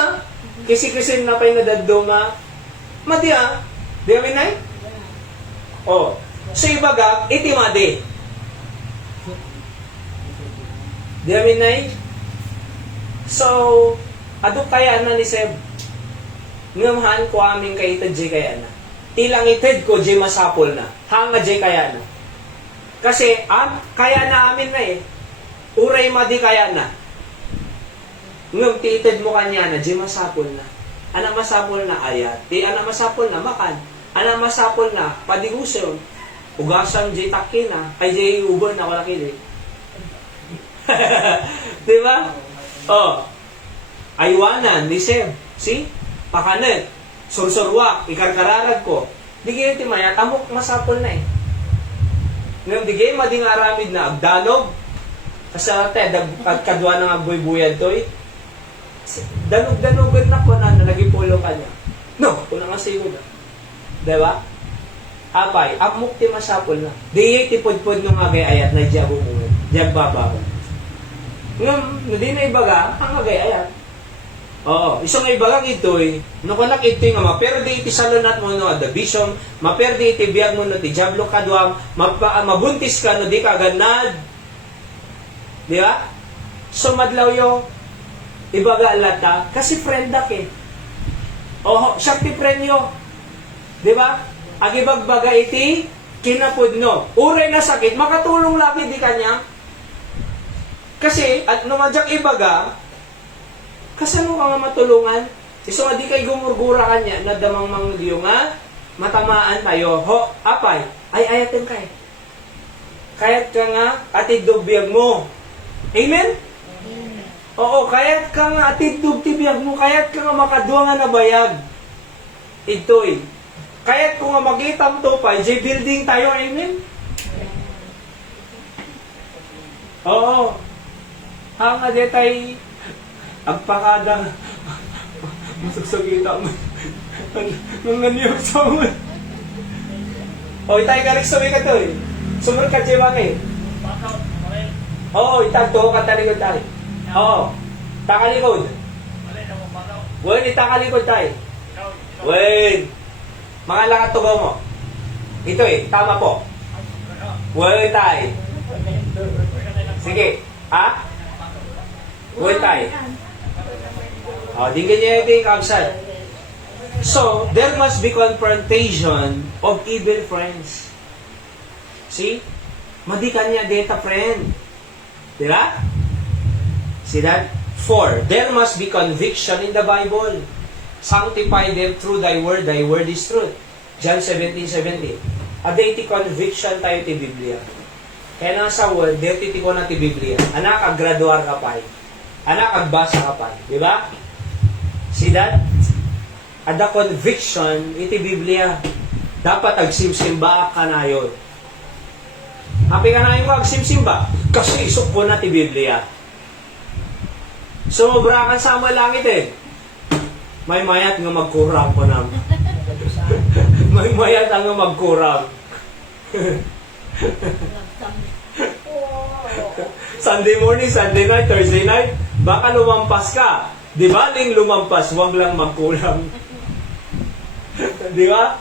kisi-kisin na pa'y nadaddo nga. Madi di kami na Oh. So ibaga, iti madi. Di amin na So, aduk kaya na ni Seb. Ngamahan ko aming kaitad jay kaya na. Tilang itid ko jay masapol na. Hanga jay kaya na. Kasi, kaya na amin na Uray madi kaya na. Ngam titid mo kanya na jay masapol na. Ana masapol na ayat. Ana masapol na makan. Ana masapol na padigusyon. Ugasan jay takina. Ay jay ubon na wala kili. Diba? Oh. Aywanan, ni Seb. See? Pakanet. Sursurwak. Ikarkararag ko. Di kayo timaya. Tamok masapol na Ngayon, di kayo mading aramid na agdanog. Kasarate, kadwa ng agbuy-buyan to Danog-danogan na ko na nagipulo ka niya. No, kung nga siyo na. Diba? Apay, amok ti masapol na. Di tipod-pod ng agay ayat na diya bumungan. Diya babawan. Hindi na ibaga, ang agay ayat. Oo, isang ibagang ito'y, nakunak ito'y nga maperdi iti salunat mo no, the vision, maperdi iti biyag mo no, ti jablo kadwam, mabuntis ka no, di ka ganad. Di ba? So, madlaw yung ibaga alata, kasi friend Oo, siya ti friend yo. Di ba? Agibagbaga iti, kinapod no. Uray na sakit, makatulong lagi di kanya. Kasi, at numadyak ibaga, kasano ka nga matulungan? Iso nga di kay gumurgura kanya, na damang mangdiyo nga, matamaan tayo. Ho, apay, ay ayatin kay. Kayat ka nga, atid biyag mo. Amen? Oo, kayat ka nga, atid biyag mo, kayat ka nga makadwa nga nabayag. Ito'y. Kayat ko nga magitam to pa, building tayo, amen? Oo. Hanga detay, agpakada, masagsagita mo. Mga niyok sa mo. O, itay ka rin sabi ka to eh. Sumur ka dyan eh. Oo, itag to ka talikod tayo. Oo. Takalikod. Wen, itakalikod tayo. Wen. Mga lakat tugaw mo. Ito eh, tama po. Wen tayo. Sige. Ha? Wen tayo. O, di ganyan yung kabsat. So, there must be confrontation of evil friends. See? Madi kanya data friend. Diba? See that? 4. There must be conviction in the Bible. Sanctify them through thy word is truth. John 17:17. Aday ti conviction tayo ti Biblia. Kaya nasa word, dito ti ko na ti Biblia. Anak, aggraduar ka pa. Anak, agbasa ka pa. Diba? See that? Ada conviction iti Biblia. Dapat agsimsimba ka na yun. Happy ka na yung agsimsimba. Kasi isok ko na ti Biblia. Sumobra ka sa langit eh. May mayat nga magkurang ko na. May mayat nga magkurang. Sunday morning, Sunday night, Thursday night, baka lumampas ka. Di ba, ling lumampas, wag lang magkulang. Di ba?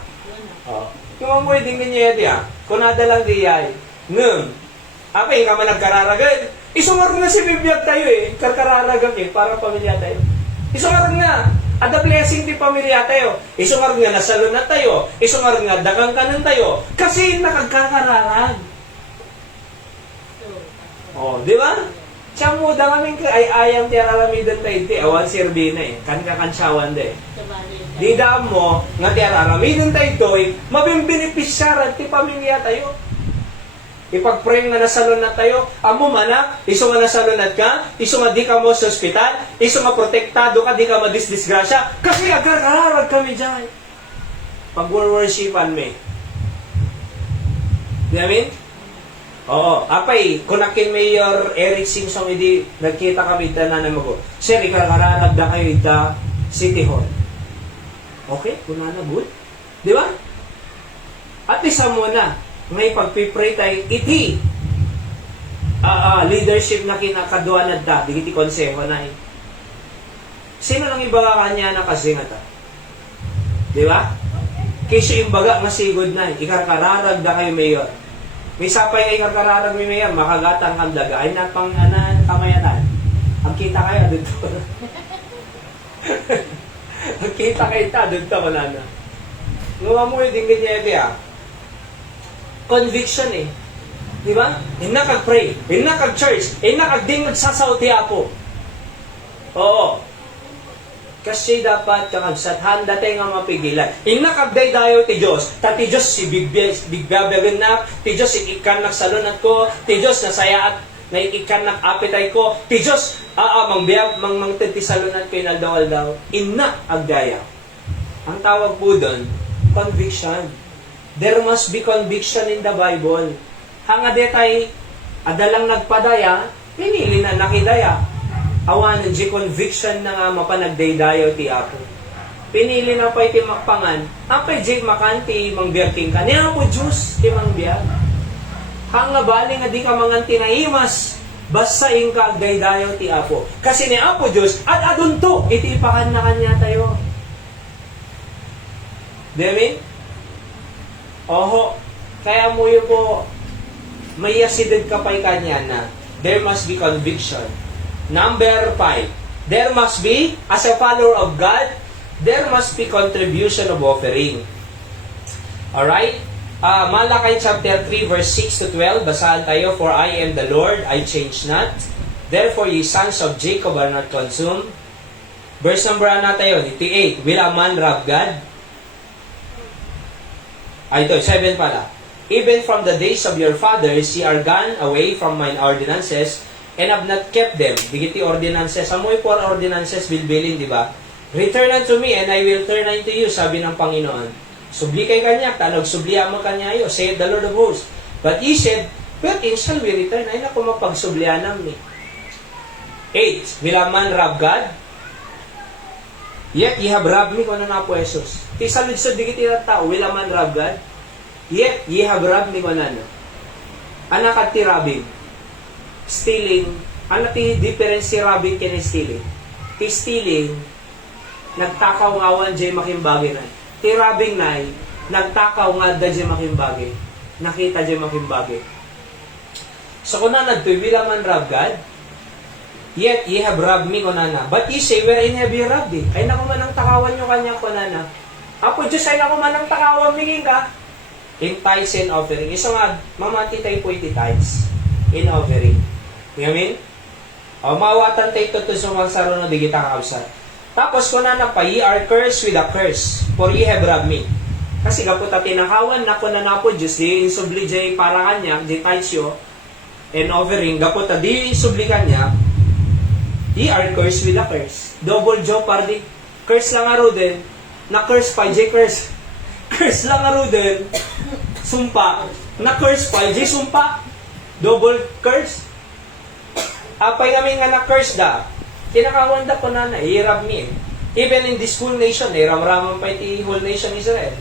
Oh. Kung mo pwedeng niya yan, kung nada lang di ay, apa yung kama nagkararagad? Isungar na si Bibiyag tayo eh, karkararagag eh, para pamilya tayo. Isungar na, at the blessing di pamilya tayo. Isungar nga, nasalon na tayo. Isungar nga, dagang kanan tayo. Kasi nakagkakararag. Oh, di ba? Siya mo da kaming ay ayam ti araramidan tayo ti awan sirbi na eh. Kan kakansyawan de. Di dam mo nga ti araramidan tayo to'y mabimbenepisyaran ti pamilya tayo. Ipag-pray nga nasalon na tayo, amo manak, iso nga nasalunat ka, iso nga di ka mo sa ospital, iso nga protektado ka, di ka madisgrasya, kasi agararag kami dyan. Pag-worshipan me. Di amin? Oo, apay, kunakin Mayor Eric Simpson, hindi nagkita kami ita na naman ko. Sir, ikakararag na kayo ita City Hall. Okay, kuna na good. Di ba? At isa muna, ngay pagpipray tayo, iti leadership na kinakaduanad ta, di iti konseho na eh. Sino lang ibaga kanya na kasi nga ta? Di ba? Kesyo yung baga masigod na eh. Ikarkararag na kayo mayor. May sapay nga ikarkararag may mayor, makagatang kamdaga. Ay na pang kamayanan. Ang kita kayo, dito. Ang kita kayo ta, dito ko na na. Ngawa mo yung dinggit niya ito ah. Conviction eh. Di ba? Hina kag-pray, hina kag-church, hina kag-ding nagsasaw ti Apo. Oo. Kasi dapat kakagsathan dati nga mapigilan. Hina kag-day dayo ti Diyos. Ta ti Diyos si bigbabagan na, ti Diyos ikan nagsalunat ko, ti Diyos nasaya at na ikan appetite ko, ti Diyos mangtid ti salunat ko inaldaw daw. Hina agdaya. Ang tawag po doon, conviction. There must be conviction in the Bible. Hanga detay, adalang nagpadaya, pinili na nakidaya. Awanan, di conviction na nga mapanagdaydayo ti Apo. Pinili na pa iti makpangan, apay di makanti mangbiyaking ka. Niya po Diyos, ti mangbiyag. Hanga bali nga di ka manganti na imas, basta ing ka agdaydayo ti Apo. Kasi ni Apo Diyos, at adunto, iti ipakan na kanya tayo. Demi? Oho, kaya mo yun po, may yasidad ka pa'y kanya na there must be conviction. Number 5, there must be, as a follower of God, there must be contribution of offering. Alright? Malakay chapter 3 verse 6 to 12, basahan tayo, for I am the Lord, I change not. Therefore, ye sons of Jacob are not consumed. Verse number na tayo, 8. Will a man rob God? Ito, 7 pala. Even from the days of your fathers, ye are gone away from mine ordinances, and have not kept them. Digiti ordinances. Amoy for ordinances bilbilin, di ba? Return unto me, and I will turn unto you, sabi ng Panginoon. Subli kay kanya, tanog subliya mo kanya yo, saith the Lord of hosts. But ye said, wherein shall we return? Ay na kung mapagsublianam ni. 8. Will a man rob God? Yet ye have robbed me, kung ano na po Jesus. Ti sa ludsod, digiti na tao, will a man rob God? Yet ye have robbed me, kung ano. Anak at ti robbing. Stealing. Ano ti difference si robbing kini stealing? Ti stealing, nagtakaw nga awan jay makimbagi na. Ti robbing na, nagtakaw nga da jay makimbagi. Nakita jay makimbagi. So kung na nagtuwila man rob God, yet ye have robbed me, kunana. But ye say, wherein have ye robbed it? Ay naku man ang takawan nyo kanya, kunana. Apo Diyos, ay naku man ang takawan, mingin ka. In tithes and offering. Isa nga, mamati tayo po iti tithes in offering. Ngayon? O, mawatan tayo ito sumagsaro na digita kausap. Tapos, kunana pa, ye are cursed with a curse, for ye have robbed me. Kasi kapot at tinakawan na kunana po Diyos, di insubli jay para kanya, di tithes yo, and offering, kapot at di insubli kanya, ye are cursed with a curse. Double jeopardy. Curse lang aro din. Na-curse pa, J curse. Curse lang aro din. Sumpa. Na-curse pa, J sumpa. Double curse. Apay namin nga na-curse da. Kinakawanda po na hirap mi. Even in this whole nation, ram-ramang pa iti whole nation Israel.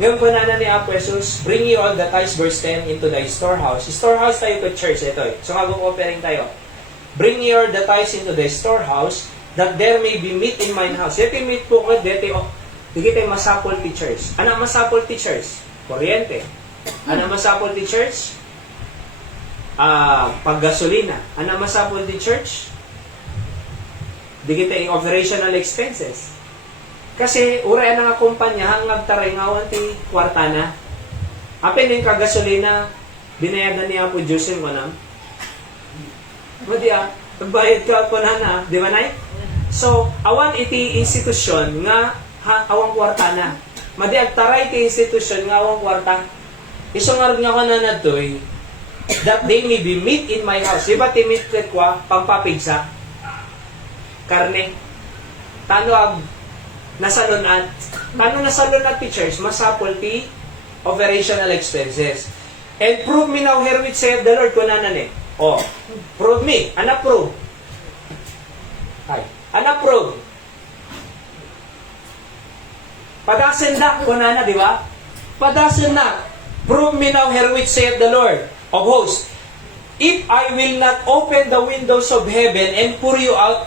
Ngayon po na ni Apo Jesus, bring ye all the tithes, verse 10, into thy storehouse. Storehouse tayo po church, ito eh. So mag-offering tayo. Bring ye all the tithes into the storehouse, that there may be meat in mine house. Dito meat po ko, dito tayo masapol teachers. Ano masapol teachers? Kuryente. Ano masapol teachers? Paggasolina. Ano masapol teachers? Dito tayo operational expenses. Kasi, ura na nga kumpanya, hanggang taray nga ti kwarta na. Apin yung kagasolina, binayagan niya po Diyos yung manam. Madi pagbayad ka po na, di ba nay? So, awan iti institusyon nga awang kwarta na. Madi agtaray iti institusyon nga awang kwarta. Isang nga nga ko na natoy, that they may be meat in my house. Di ba ti meat kwa, pampapigsa? Karne. Tano nasalunat. Tano nasalunat ti church, masapol ti operational expenses. And prove me now herewith saith the Lord, kunanan eh. Oh, prove me. Ano prove? Ay, ano prove? Padasen na, kunana, di ba? Padasen na. Prove me now herewith saith the Lord of hosts, if I will not open the windows of heaven and pour you out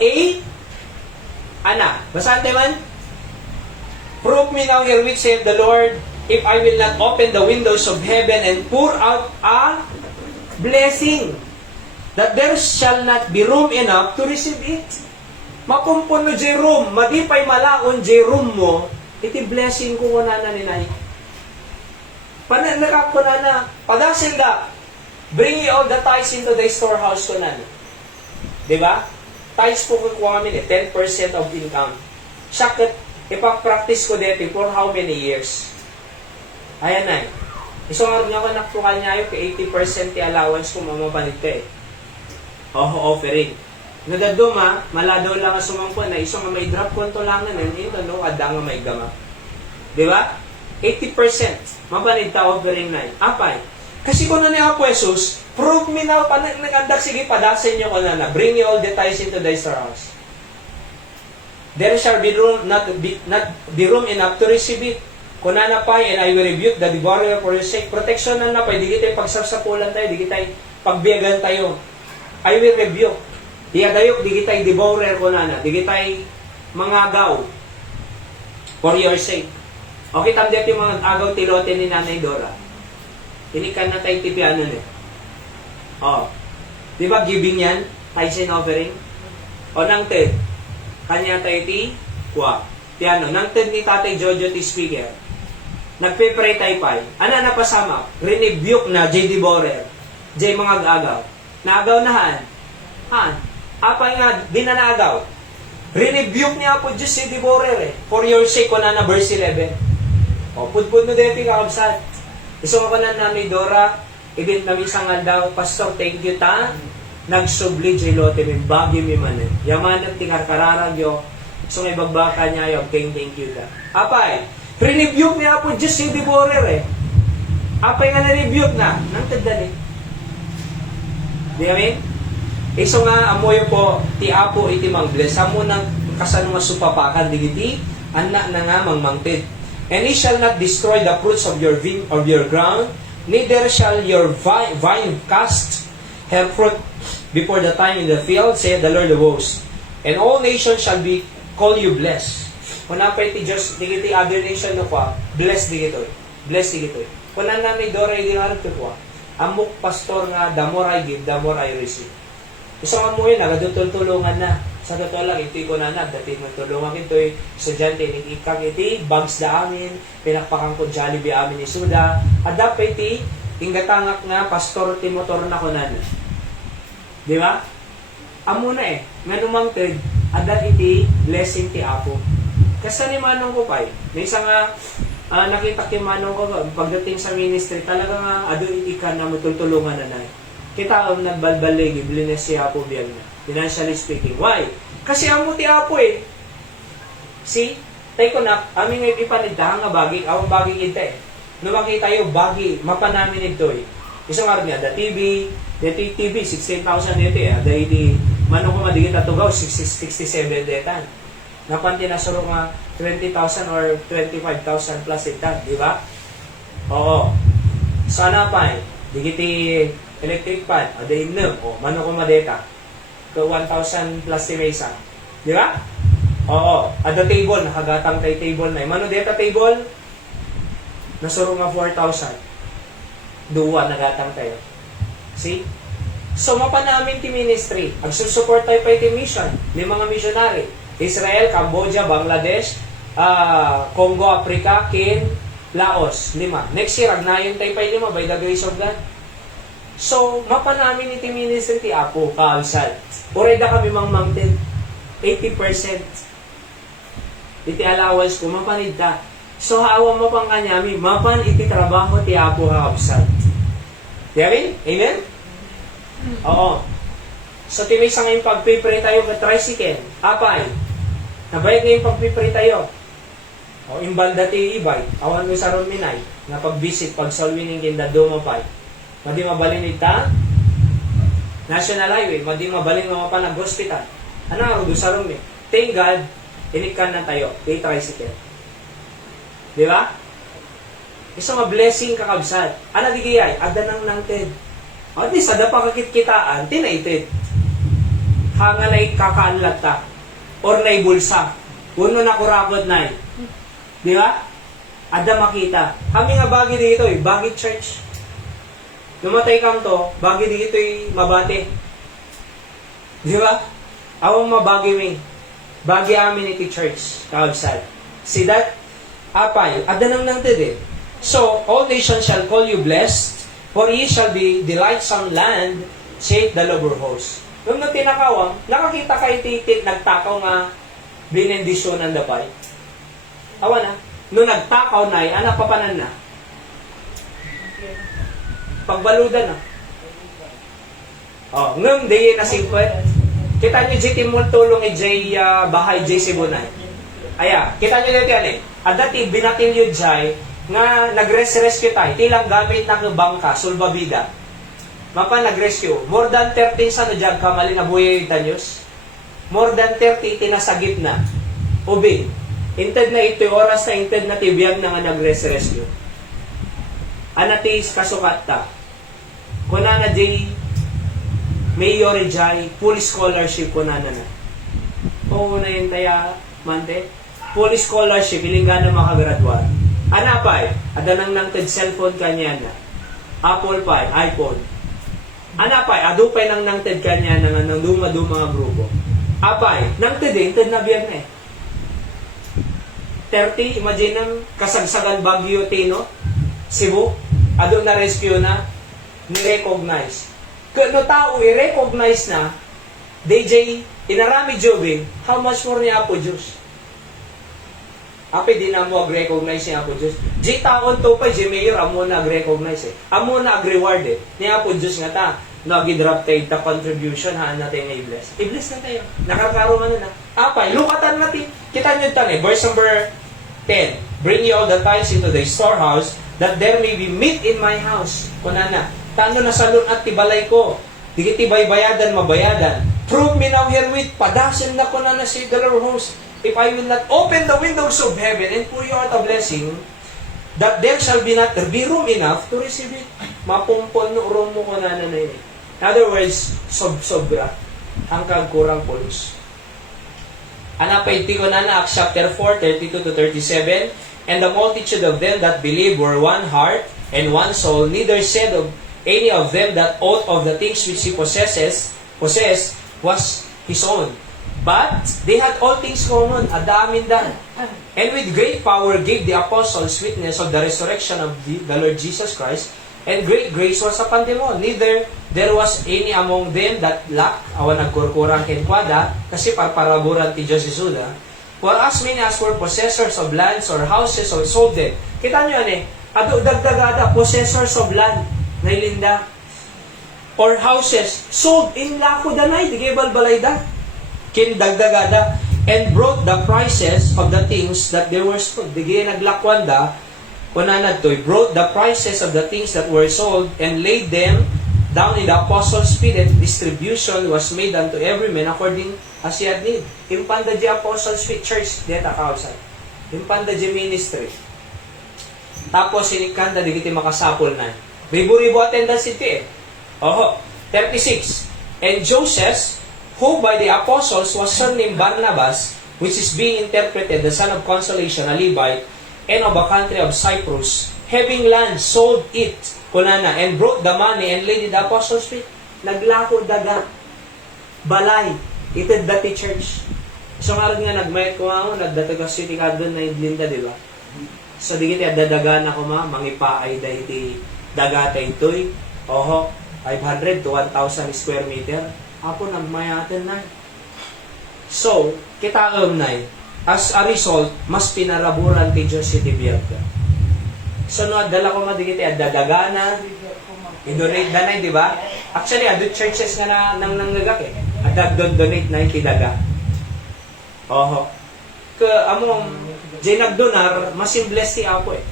basante man? Prove me now herewith saith the Lord, if I will not open the windows of heaven and pour out a blessing, that there shall not be room enough to receive it. Makumpuno jay room, madipay malaon jay room mo, iti blessing ko na ninay. Pananakap ko na, padasin da, bring ye all the tithes into the storehouse ko na. Diba? Tithes po ko kami 10% of income. Sakit, ipag-practice ko dito for how many years? Ayan na. Isang araw nga ko naktukan niya yung 80% ti allowance kung mamabanit ka eh. Offering. Nadaduma, maladaw lang ang sumangko na isang may drop konto lang na ito, no? Ada nga may gama. Di ba? 80%. Mabanid ta offering na yun. Apay. Kasi kung na niya po Jesus, prove me now, nag-andak, sige, padasin nyo ko na. Bring you all the tithes into thy storehouse. There shall be room, not be room enough to receive it. Kung nanapay, and I will rebuke the devourer for your sake. Protection na napay, di kita pagsapsapulan tayo, di kita pagbiyagan tayo. I will rebuke. Di agayok, di kita devourer ko na, di kita mangagaw for your sake. Okay, tamdiyat yung mga agaw tilote ni Nanay Dora. Inikan na tayo tipianan eh. Oh. Di ba giving yan? Tithes and offering? O nang TED? Kanya tayo ti? Kwa. Tiano, nang TED ni Tatay Jojo ti speaker. Nagpe-pray tayo pa. Ano napasama? Renebuke na J.D. Borer. J. mga agaw. Naagaw na han. Han. Apay nga, dinanagaw. Renebuke niya po Diyos si Deborah eh. For your sake, ko na verse 11. O, pudpud no depi kakabsat. Iso nga na namin, Dora, ibig namin sangal daw, Pastor, thank you ta. Nagsubli jay lote mi, bagi mi manin. Yamanang tingarkararag yo. So nga ibagbaka niya yo, thank you ta. Apay, renebuke niya po Diyos si Deborah eh. Apay nga na-rebuke na, nang tagdali. Di amin? Iso nga, amoy po, ti apo iti mangbles, amo nang kasano nga supapakan, digiti, anak na nga mangmangtid. And he shall not destroy the fruits of your ground, neither shall your vine cast her fruit before the time in the field, saith the Lord of hosts. And all nations shall call you blessed. Kung napay ti Diyos, digiti other nation no kwa, blessed digitoy. Blessed digitoy. Kung namin Dora hindi nga kwa, amok pastor nga, the more I give, the more I receive. Isa nga mo yun, nagadutulungan na. Sa totoo lang, ito ko na dati magtulungan ito estudyante, ikang iti, bags da amin, pinakpakang ko Jollibee amin ni Suda, adap iti, ingatangak nga, pastor ti motor na ko na. Di ba? Amo na eh, nga numangtid, adat iti, blessing ti Apo. Kasi ni Manong ko pa eh, may isa nga, nakita ki Manong ko, pagdating sa ministry, talaga nga, ado ikan na matultulungan na na. Kita ang nagbalbaligi, blines si Apo biyag na. Financially speaking. Why? Kasi amo ti Apo eh. See? Tay ko na, aming nga ipanida nga bagi, awang bagi ito eh. Nung makita yung bagi, mapanamin ito eh. Isang araw niya, the TV, 16,000 ito eh. Da iti, manong ko madigit atugaw, 67 detan. Napanti na suro nga 20,000 or 25,000 plus ita, di ba? Oo. Sana pa eh. Digiti, electric fan, aday no, o mano ko madeta. To 1,000 plus si Mesa. Di ba? Oo. Ada table, nakagatang kay table na. Mano deta table? Nasuro nga 4,000. Duwa nagatang tayo. See? So, mapanamin ti ministry. Agsusupport tayo pa iti mission. May mga missionary. Israel, Cambodia, Bangladesh, Congo, Africa, Kin, Laos. 5. Next year, agnayon tayo pa 5 by the grace of God. So, mapanamin iti ministry ti Apo, kaabsat. Oreda kami mangmangtin. 80%. Iti allowance ko, mapanid ta. So, hawa mo pang kanyami, mapan iti trabaho ti Apo, kaabsat. Amen? Amen? Oo. So, timay sa ngayon pagpipray tayo ka tricycle. Apay. Nabayad ngayon pagpipray tayo. O, imbal dati ibay. Awan mo sa Rominay. Na pag-visit, pag-solwining kinda dumapay. Madi mabalin ita, National Highway, madi mabalin mga pa nag-hospital. Ano nga, sa room eh. Thank God, inikan na tayo, kay tricycle. Di ba? Isa nga blessing kakabsat. Ano digiyay? Ada nang nangted. At least, ada pa kakitkitaan, tinaited. Hanga na kakaanlat ta. Or na ibulsa. Uno na kurakot na eh. Di ba? Ada makita. Kami nga bagi dito eh, bagi church. Lumatay kang to, bagi dito'y mabate. Di ba? Awang mabagi mi. Bagi amin iti church, kaabsat. See that? Apay, adanang nang tede. So, all nations shall call you blessed, for ye shall be delightsome land, saith the Lord of hosts. Nung tinakawang, nakakita kay titit, nagtakaw nga, binendisyonan dapay. Awa na. Nung nagtakaw na, anak papanan na. Pagbaludan na. Oh, ngam di na singkwet. Kita niyo jiti mo tulong ijay bahay jay Sibunay. Aya, kita niyo dito yan eh. Adati binatil yun jay nga nag-rescue tayo. Tilang gamit na bangka, sulbabida. Mapa nag-rescue. More than 13 sa no jag kamali na buhay tanyos. More than 30 tinasagip na. Ubi. Inted na ito oras na inted na tibiyag na nga nag-rescue. Anatis kasukat ta. Kuna na di mayor jay full scholarship kuna na. Oo na yun taya mante. Full scholarship ilinga na makagraduate. Anapay, ada nang ted cellphone kanya na. Apple pa, iPhone. Anapay, adupay nang ted kanya na nang duma-duma mga grupo. Apay, nang ted na biyan na eh. 30, imagine ang kasagsagan Baguio Tino, Cebu, adong na rescue na, ni-recognize. Kano tao i-recognize na, DJ, inarami Jobin, how much more niya po Diyos? Ape di na mo ag-recognize niya po Diyos. Di taon to pa, di mayor, amo na ag-recognize eh. Amo na ag-reward eh. Niya po Diyos nga ta, nag-drop tayo ta contribution, haan natin nga i-bless. I-bless na tayo. Nakakaroon na. Apay, lukatan natin. Kita nyo tan eh, verse number 10. Bring ye all the tithes into the storehouse, that there may be meat in my house. Kunana, tano na salon at tibalay ko. Digiti baybayadan, mabayadan. Prove me now herewith, padasin na kunana si the Lord host. If I will not open the windows of heaven and pour you out a blessing, that there shall be not be room enough to receive it. Mapumpon no room mo kunana na yun. In other words, sobra. Ang kagkurang pulos. Anapay ti kunana, Acts chapter 4, 32 to 37. And the multitude of them that believed were one heart and one soul, neither said of any of them that aught of the things which he possessed was his own. But they had all things common, adamin dan. And with great power gave the apostles witness of the resurrection of the Lord Jesus Christ, and great grace was upon them all. Neither there was any among them that lacked, awan nagkurkurang kenkwada, kasi parparaburan ti Diyos Isuda. For as many as were possessors of lands or houses or sold them. Kita nyo yan ado dagdagada, possessors of land, nailinda, or houses, sold in lako danay, di kayo balbalayda, kin dagdagada, and brought the prices of the things that they were sold. Di kayo naglakwanda, kunanad to'y, brought the prices of the things that were sold, and laid them down in the apostles' feet, and distribution was made unto every man according as he had need. Impanda di apostles' feet, church, deta kausan. Impanda di ministry. Tapos sinikanda, di kita makasapol na. Ribu-ribu attendance ito eh. Oho. 36. And Joseph, who by the apostles was surnamed Barnabas, which is being interpreted the son of consolation, a Levite, and of a country of Cyprus, having land, sold it, kunana, and brought the money and laid it the apostles' feet. Naglako daga. Balay. Itid dati church. So nga nga nagmayat ko nga nagdatag ka city ka doon na idlinda, di ba? So di kita dadagan ako mangipaay dahil ti dagatay ito'y. Oho, 500 to 1,000 square meter. Ako nagmayatin na. So, kita na as a result, mas pinaraburan ti Diyos si Tibiyagda. So, no, dala ko madigit dadagana, i-donate na di ba? Actually, adult churches nga na nang nanggagak eh. Donate na ikidaga. Oho. Among, di nagdonar, mas bless si Apo eh.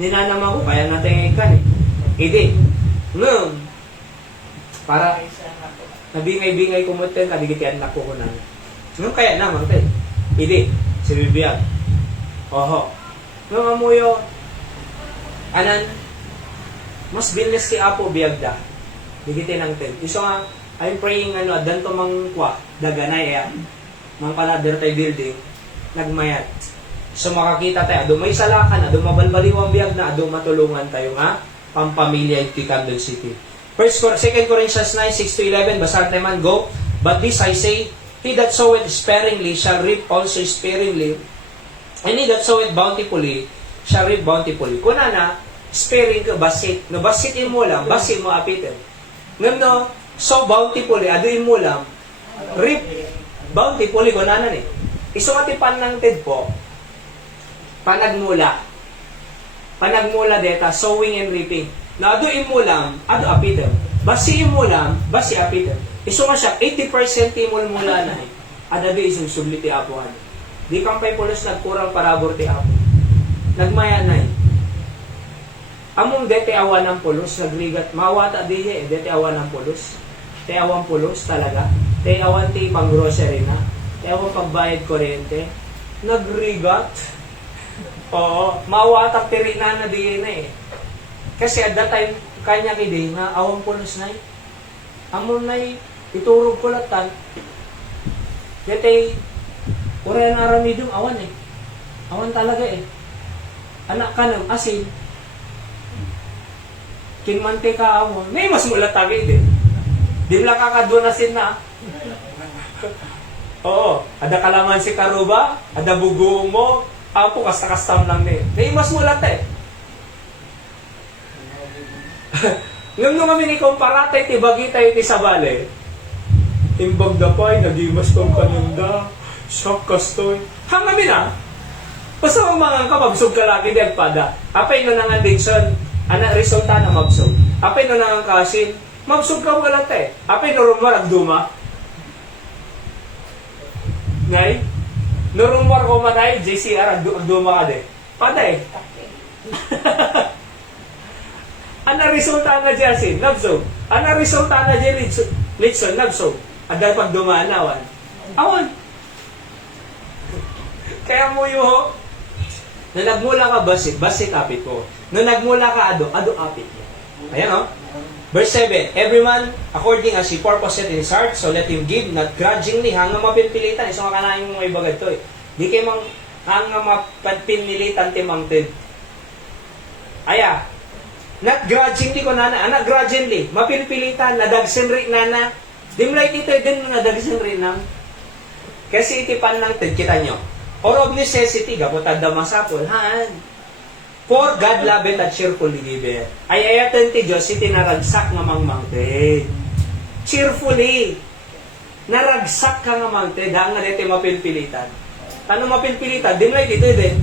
Ninanama ko, kaya natin ikan eh. Hindi. No. Para, nabingay-bingay kumutin, kadigitian na ko na. Ngayon kaya naman tayo. Hindi. Si Bibiag. Oho. Ngayon amuyo, anan, mas bless si Apo Biagda. Digitin ang ten. Iso nga, I'm praying adanto mangkwa, daganay mang palader tayo building, nagmayat. So makakita tayo, ado may salakan, ado mabalbaliwang biyag na, ado matulungan tayo nga, pampamilya iti Camden City. 2 Corinthians 9, 6-11, basahan tayo man, go. But this I say, he that soweth sparingly shall reap also sparingly, and he that soweth bountifully shall reap bountifully. Kuna na, sparing ka, basit. No, basitin mo lang, basit mo apitin. No, so bountifully, aduin mo lang, reap bountifully, kunanan eh. Isungati panang ted po, panagmula deta, sowing and reaping. Na aduin mo lang, adu apitin. Basiin mo lang, basi apitin. Isunga siya, 80% timol mula na eh. Adado isang subli ti apuhan. Di kang pay pulos nagkurang parabor ti apo. Nagmaya na eh. Among dete awan ng pulos, nagrigat, mawata diye, dete awan ng pulos. Te awan pulos talaga. Te awan ti pang grocery na. Te awan pagbayad kuryente. Nagrigat. Oo, mawata tiri na diye na eh. Kasi at that time, kanya kidi na awan pulos na eh. Among na eh, iturog ko latan. Dete, ura na aramidong awan eh. Awan talaga eh. Anak ka ng asin, king mantika mo, may mas mula tagay din. Di mo lang kakadunasin na. Oo, ada kalaman si karuba, ada bugo mo, ako kasta-kastam lang din. May mas mula tayo. Ngayon nung kami ni kumparatay, tibagi tayo ti sabale. Imbang dapay, nagimas kong kanunda. Shock kastoy. Hangamin ah. Basta mga ka, mabsog ka lagi di agpada. Apay no nang addiction, anak resulta na mabsog. Apay no nang kasin, mabsog ka mga late. Apay no rumar agduma. Ngay? No rumar ko manay, JCR agduma ka de. Paday. Ana resulta nga jasin, nabsog. Ana resulta nga dyan, litson, nabsog. Adal pag dumaan awan. Awan. Kaya mo yung na nagmula ka basit apit ko. Na nagmula ka ado apit mo. Ayan o. Verse 7, every man according as he purposed in his heart, so let him give, not grudgingly, hanggang mapinpilitan. So makanain mo may bagad to eh. Di kayo hanggang mapinpilitan timangtid. Aya, not grudgingly ko nana, anak grudgingly, mapinpilitan, nadagsinri nana. Dimlay ito din nadagsinri nang. Kasi itipan lang tid, kita nyo. Or of necessity, gapotad da masapol, haan. For God loveth a cheerfully giver. Ay ayatan ti Diyos, iti naragsak nga mangmangted. Cheerfully. Naragsak ka nga mangted, hang nga dito mapilpilitan. Ano mapilpilitan? Dimlay dito din.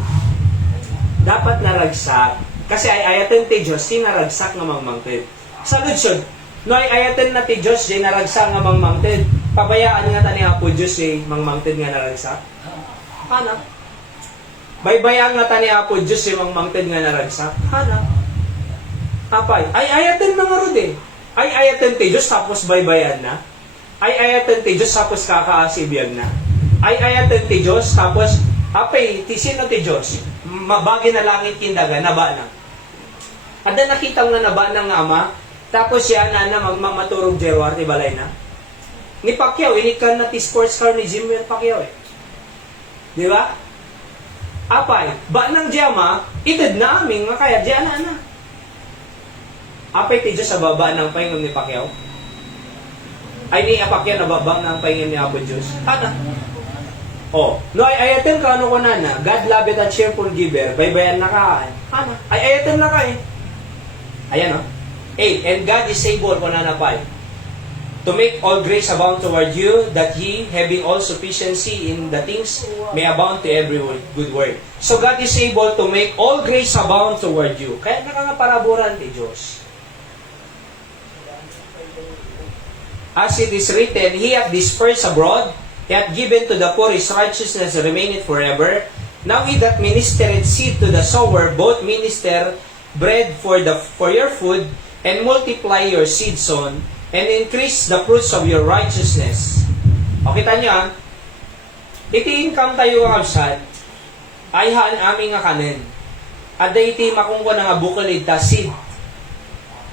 Dapat naragsak. Kasi ay ayatan ti Diyos, sinaragsak nga mangmangted. Sa lutsyon, no ay ayatan na ti Diyos, di naragsak nga mangmangted. Pabayaan nga tani Apo Diyos, mangmangted nga naragsak. Hana. Baybayan nga tani Apo Diyos yung mangmangted nga naragsak. Hana. Kapay. Ay ayatan na nga ro eh. Ay ayatan ti Diyos tapos baybayan na. Ay ayatan ti Diyos tapos kakaasibiyag na. Ay ayatan ti Diyos tapos apay ti sino ti Diyos. Mabagi na langit kindaga naba na. Ada nakita nga naba ng ama tapos siya na magmamaturog Jerwar ti balay na. Ni Pacquiao inikan na ti sports car ni Jimmy Pacquiao eh. Di ba? Apay, ba nang diyama, itid na aming nga kaya diyan na. Apay ti Diyos sa baba ng paingom ni Pacquiao. Ay ni Pacquiao na babang ng paingom ni Apo Diyos. Ana. Oh, no ay ayaten ka ano ko na God loveth a cheerful giver, baybayan na ka. Ana. Ay ayaten na ka eh. Ayan oh. 8. And God is able ko na napay to make all grace abound toward you, that ye, having all sufficiency in the things, may abound to every good work. So God is able to make all grace abound toward you. Kaya nakangaparaburan ni Diyos. As it is written, He hath dispersed abroad, He hath given to the poor His righteousness remaineth forever. Now He that ministereth seed to the sower, both minister bread for your food, and multiply your seed sown, and increase the fruits of your righteousness. O kita nyo, iti income tayo ang absad, ay haan aming nga kanin. At iti makungko na nga bukalid ta seed.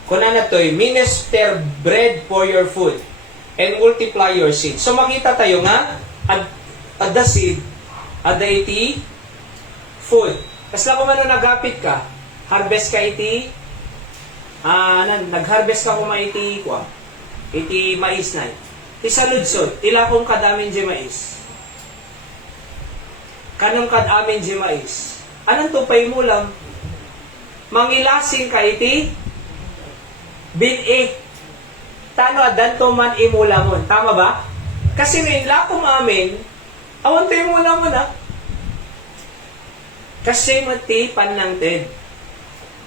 Kuna na to'y, minister bread for your food, and multiply your seed. So makita tayo nga, at the seed, at iti food. Kasla ko man na nagapit ka, harvest ka iti, nag-harvest ka kung iti kwa, iti mais na. Iti saludsod, ila kong kadamin di mais. Kanong kadamin di mais. Anong tupay mo lang? Mangilasing ka iti bin-e. Tano adan to man imula mo. Tama ba? Kasi ngayon lakom amin, awan tayo mula mo na. Kasi mati panangted.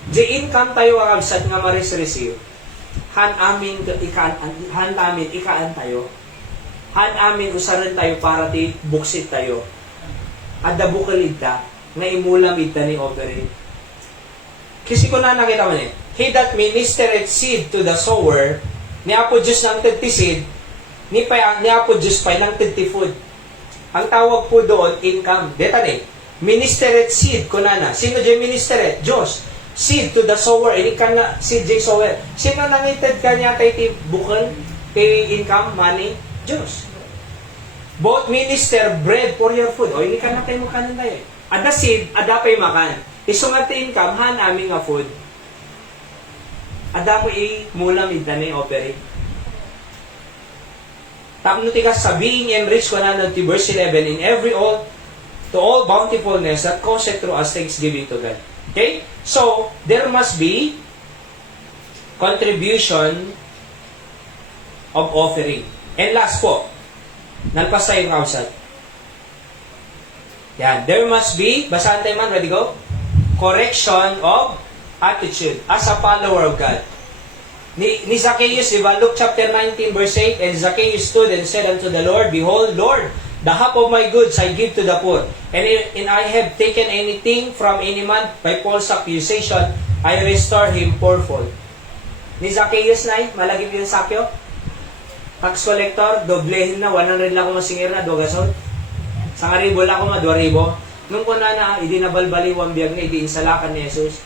Di income tayo agabsat nga maris-receive. Han amin ikaan tayo. Han amin usaran tayo para ti buksit tayo. Adda bukalid ta nga imulam ita ni operate. Kasi ko na nakita mo ni, He that ministereth seed to the sower, ni Apo Diyos ng 30 seed, ni Apo Diyos pa ng 30 food. Ang tawag po doon, income. Deta ni, ministereth seed ko na. Sino dyan ministeret? Diyos. Seed to the sower, ini ka na seed jay sower. Sino nangited ka niya tayo ti bukal, kay income, money? Diyos. Both minister bread for your food. O, ini ka na tayo makanan tayo. Ada seed, ada pa'y makan. Isungat ti income, han aming nga food. Ada mo mulam ita na operate. Tapno ti ka sa being enriched ko na ti verse 11, in every to all bountifulness that causeth through us thanksgiving to God. Okay? So, there must be contribution of offering. And last po, nalpas tayo yung outside. Yan. There must be, basahan tayo man, ready go? Correction of attitude as a follower of God. Ni Zacchaeus, diba? Luke chapter 19 verse 8, and Zacchaeus stood and said unto the Lord, Behold, Lord, the half of my goods I give to the poor, and I have taken anything from any man by false accusation, I restore him fourfold. Ni Zacchaeus na malagip yung sakyo. Tax collector, doblehin na, 100 lang ako masingir na, dogasol. Sa ngaribo lang ako madwaribo. Nung ko na idinabalbali wang biyag na, idiinsalakan ni Jesus.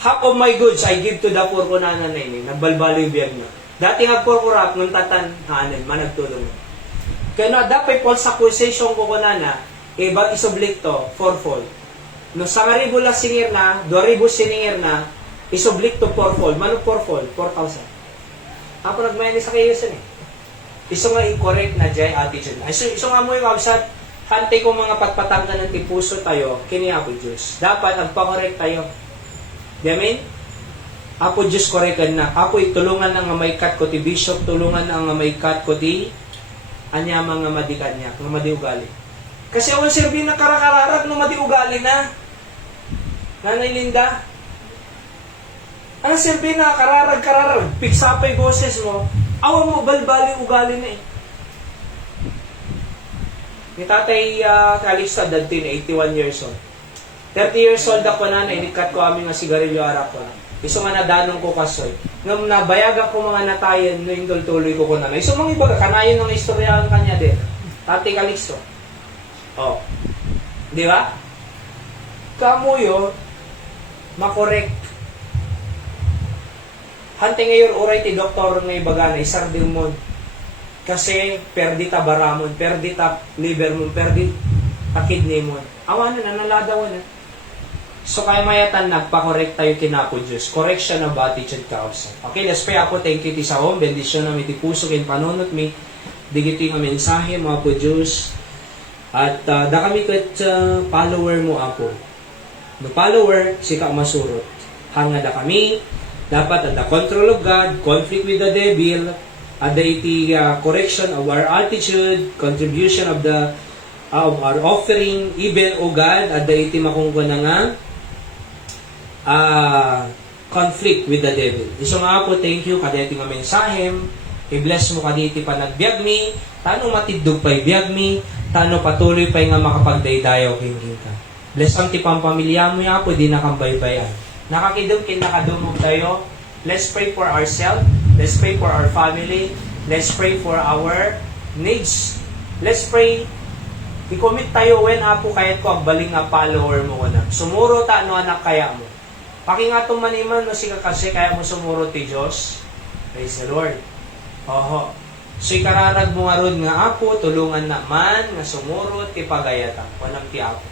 Half of my goods I give to the poor ko na nagbalbali yung biyag na. Dati nga poor kurap, nung tatan, managtulong. Kaya na, dapat false accusation ko na, iba isublik to, fourfold. No, sa ngaribo lang singir na, dwaribo siningir na, isublik to fourfold. Mano fourfold? 4,000. Ako nagmayani sa kayo yun eh. Iso nga i-correct na dyan attitude. Iso nga mo yung absat, hantay ko mga patpatanggan ng tipuso tayo, kini Apo Diyos. Dapat agpa-correct tayo. Di amin? Apo Diyos correctan na. Apo itulungan na nga may kat ko ti bishop, tulungan na nga may kat ko ti anya mga madikan niya, nga madiugali. Kasi awal sirbi na karakararag no madiugali na. Nanay Linda, ang sirbi na kararag, pigsapay boses mo, awan mo, balbali ugali na eh. Ni Tatay Calixta, dadti na 81 years old. 30 years old ako na, inikat ko aming nga sigarilyo arap ko na. Iso nga nadanong ko kasoy. Nung nabayagan ko mga natayan, no yung tuloy ko na. Iso mga iba, kanayon ng istoryahan kanya din. Tatay Calixto. Oh. Di ba? Kamuyo, makorek. Hante ngayon, uray ti doktor nga ibaga na, isardil mo. Kasi, perdita baramon, perdita liver mo, perdita kidney mo. Awanan na, naladawan na. So, kaya mayatan, nagpa-correct tayo kinapo Diyos. Correction of attitude kausan. Okay, let's pray ako. Thank you ti sa home. Bendisyon na mi ti puso kin panunot mi. Digito yung mensahe mo, Apo Diyos. At da kami kat follower mo, Apo. No follower, sika masurot. Hanga da kami, dapat at the control of God, conflict with the devil, at the correction of our attitude, contribution of our offering, even, O God, at the iti makungko na nga, conflict with the devil. Iso nga po, thank you, kadeti nga mensahem, i-bless mo kadeti pa nagbiag mi, tano matidog pa ibiyag mi, tano patuloy pa nga makapagdaydayaw king ka. Bless ang tipang pamilya mo ya po, di nakambaybayan. Nakakidog, kinakadumog tayo. Let's pray for ourselves. Let's pray for our family. Let's pray for our needs. Let's pray. I-commit tayo when Apo kayat ko ang baling nga follower mo ko na. Sumuro ta no anak kaya mo. Pakingatong maniman no si kasi kaya mo sumuro ti Diyos. Praise the Lord. Oho. So ikararag mo nga ron nga Apo, tulungan na man nga sumuro ti pagayatan. Walang ti Apo.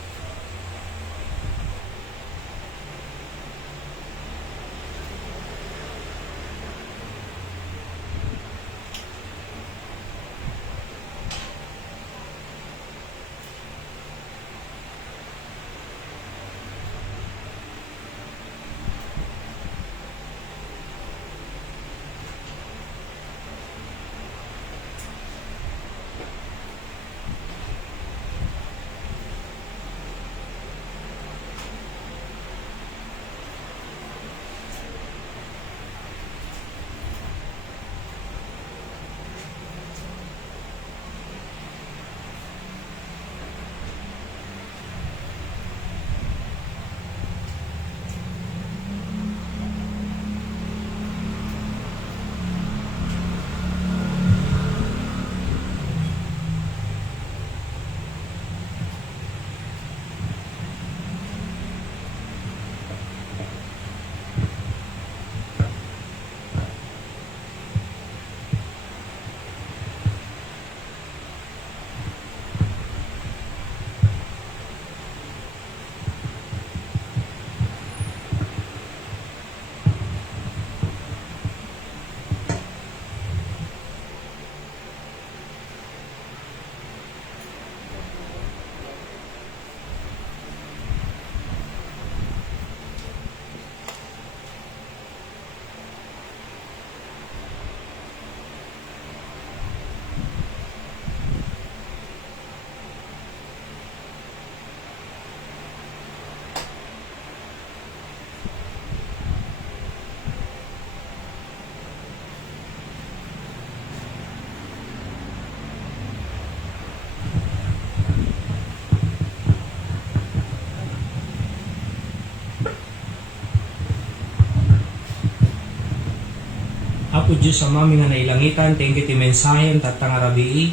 Apo Diyos sa mami nga nailangitan, thank you ti mensahe tatang arabii.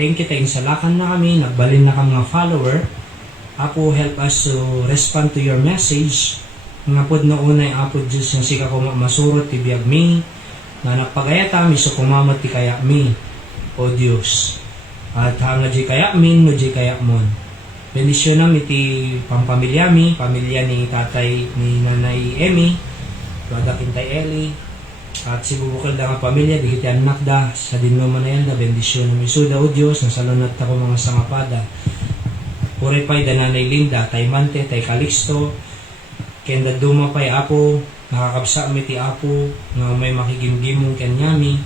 Thank you tayong salakan na kami, nagbalin na kami mga follower. Apo, help us to respond to your message. Nga pod na unay, Apo Diyos, yung sika ko masurot ti biyag mi, na nagpagayata mi so kumamat ti kaya mi, O Diyos. At hanga di kaya min, no di kaya mon. Bendisyon nam iti pampamilya mi, pamilya ni tatay ni nanay Emmy, Brada Kintay Eli, at si bubukal da nga pamilya, di kiti anak da, sa dinno man na yan da, bendisyon nam isuda, O Diyos, na salunat ako mga sangapada. Puri pa'y da nanay Linda, tay Mante, tay Calixto, kenda dumapay Apo, nakakabsa mi ti Apo, nga may makigimgimong kanyami,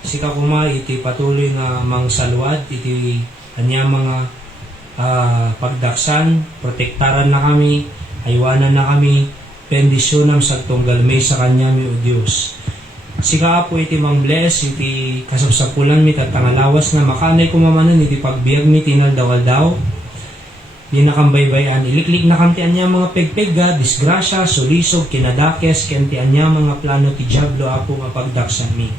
sika kuma iti patuloy nga mang salwad, iti kanya mga pagdaksan, protektaran na kami, aywanan na kami, bendisyonam sa tunggal may sa kanya mi, O Diyos. Sika Apo iti mang bless, iti kasapsapulan mi tatangalawas na makanay kumamanan, iti pagbiag mi tinaldawal daw, di nakambaybayan, iliklik na kantian niya mga pegpega, disgrasya, sulisog, kinadakes, kantian niya mga plano ti Diablo, Apo nga pagdaksan mi.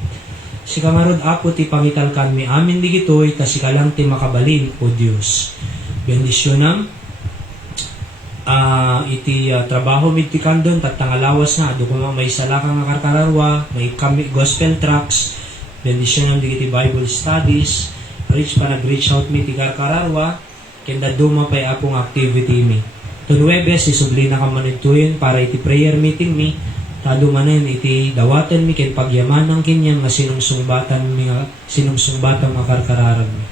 Sika marod Apo ti pangitalkan mi, amin di gitoy, tasika lang ti makabalin, O Diyos. Bendisyonam, iti trabaho mi ti kandon, tatangalawas na, ado kuma may salakang nga karkararwa, may gospel tracks, bendisyonam di iti Bible studies, reach pa nag-reach out mi ti karkararwa, kenda dumapay Apong activity mi. Tunwebes, isubli na ka manituin para iti prayer meeting mi, tado manen iti dawatan mi ken pagyamanan kinyan nga sinungsungbatan nga karkararag mi.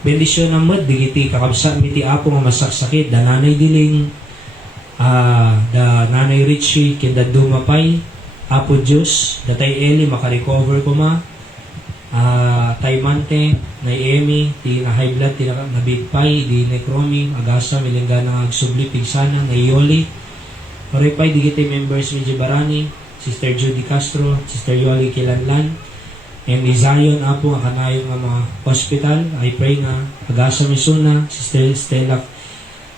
Bendisyon na mod, digiti kakabsa mi ti Apo nga masaksakit, da nanay Diling, da nanay Richie, kenda dumapay, Apo Diyos, da tay Eli, makarecover ko ma, tay Mante, nay Emmy, ti na high blood, ti na bigpay, di necromy, agasa, milingga na agsubli, pigsana, nay Yoli, maripay, digiti members mi Jibarani, Sister Judy Castro, Sister Yoli Kilanlan, and ni Zion Apo nga kanayong nga mga hospital. I pray nga agasa misuna, Sister Stella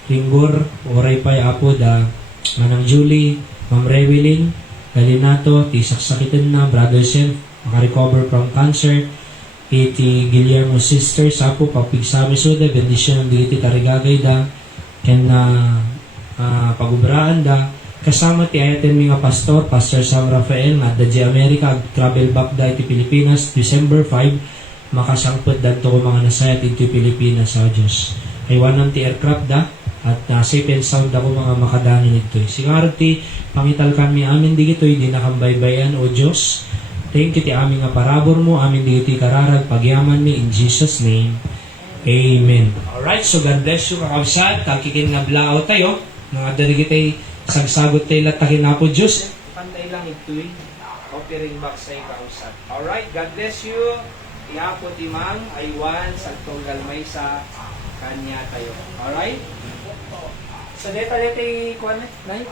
Ringgor, oray pa'y Apo da Manang Julie, Ma'am Rewilin, Galinato, ti saksakitin na, Brother Self, makarecover from cancer, iti Guillermo Sisters, Apo, papigsami suda, bendisyon ng digiti tarigagay da, ken na pagubraan da, kasama ti ayaten mi nga pastor, Pastor Sam Rafael, nga da G America, travel back da iti Pilipinas, December 5, makasangpot da ko mga nasayat iti Pilipinas sa Diyos. Aywanan ti aircraft da, at safe and sound ako mga makadanin ito. Sigarot ti pangital kami amin digito'y di nakambaybayan, O Diyos. Thank you ti amin nga parabor mo, amin digito'y kararag, pagyaman mi, in Jesus' name. Amen. Alright, so God bless you kakabsat, kakikin nga blao tayo, mga darigitay sagsagot tayo latakin na po Diyos. Pantay lang ito'y offering back sa kakabsat. Alright, God bless you. Iapo ti Mang, aywan, sa tunggal may sa kanya tayo. Alright? So, deta kuwan, nay?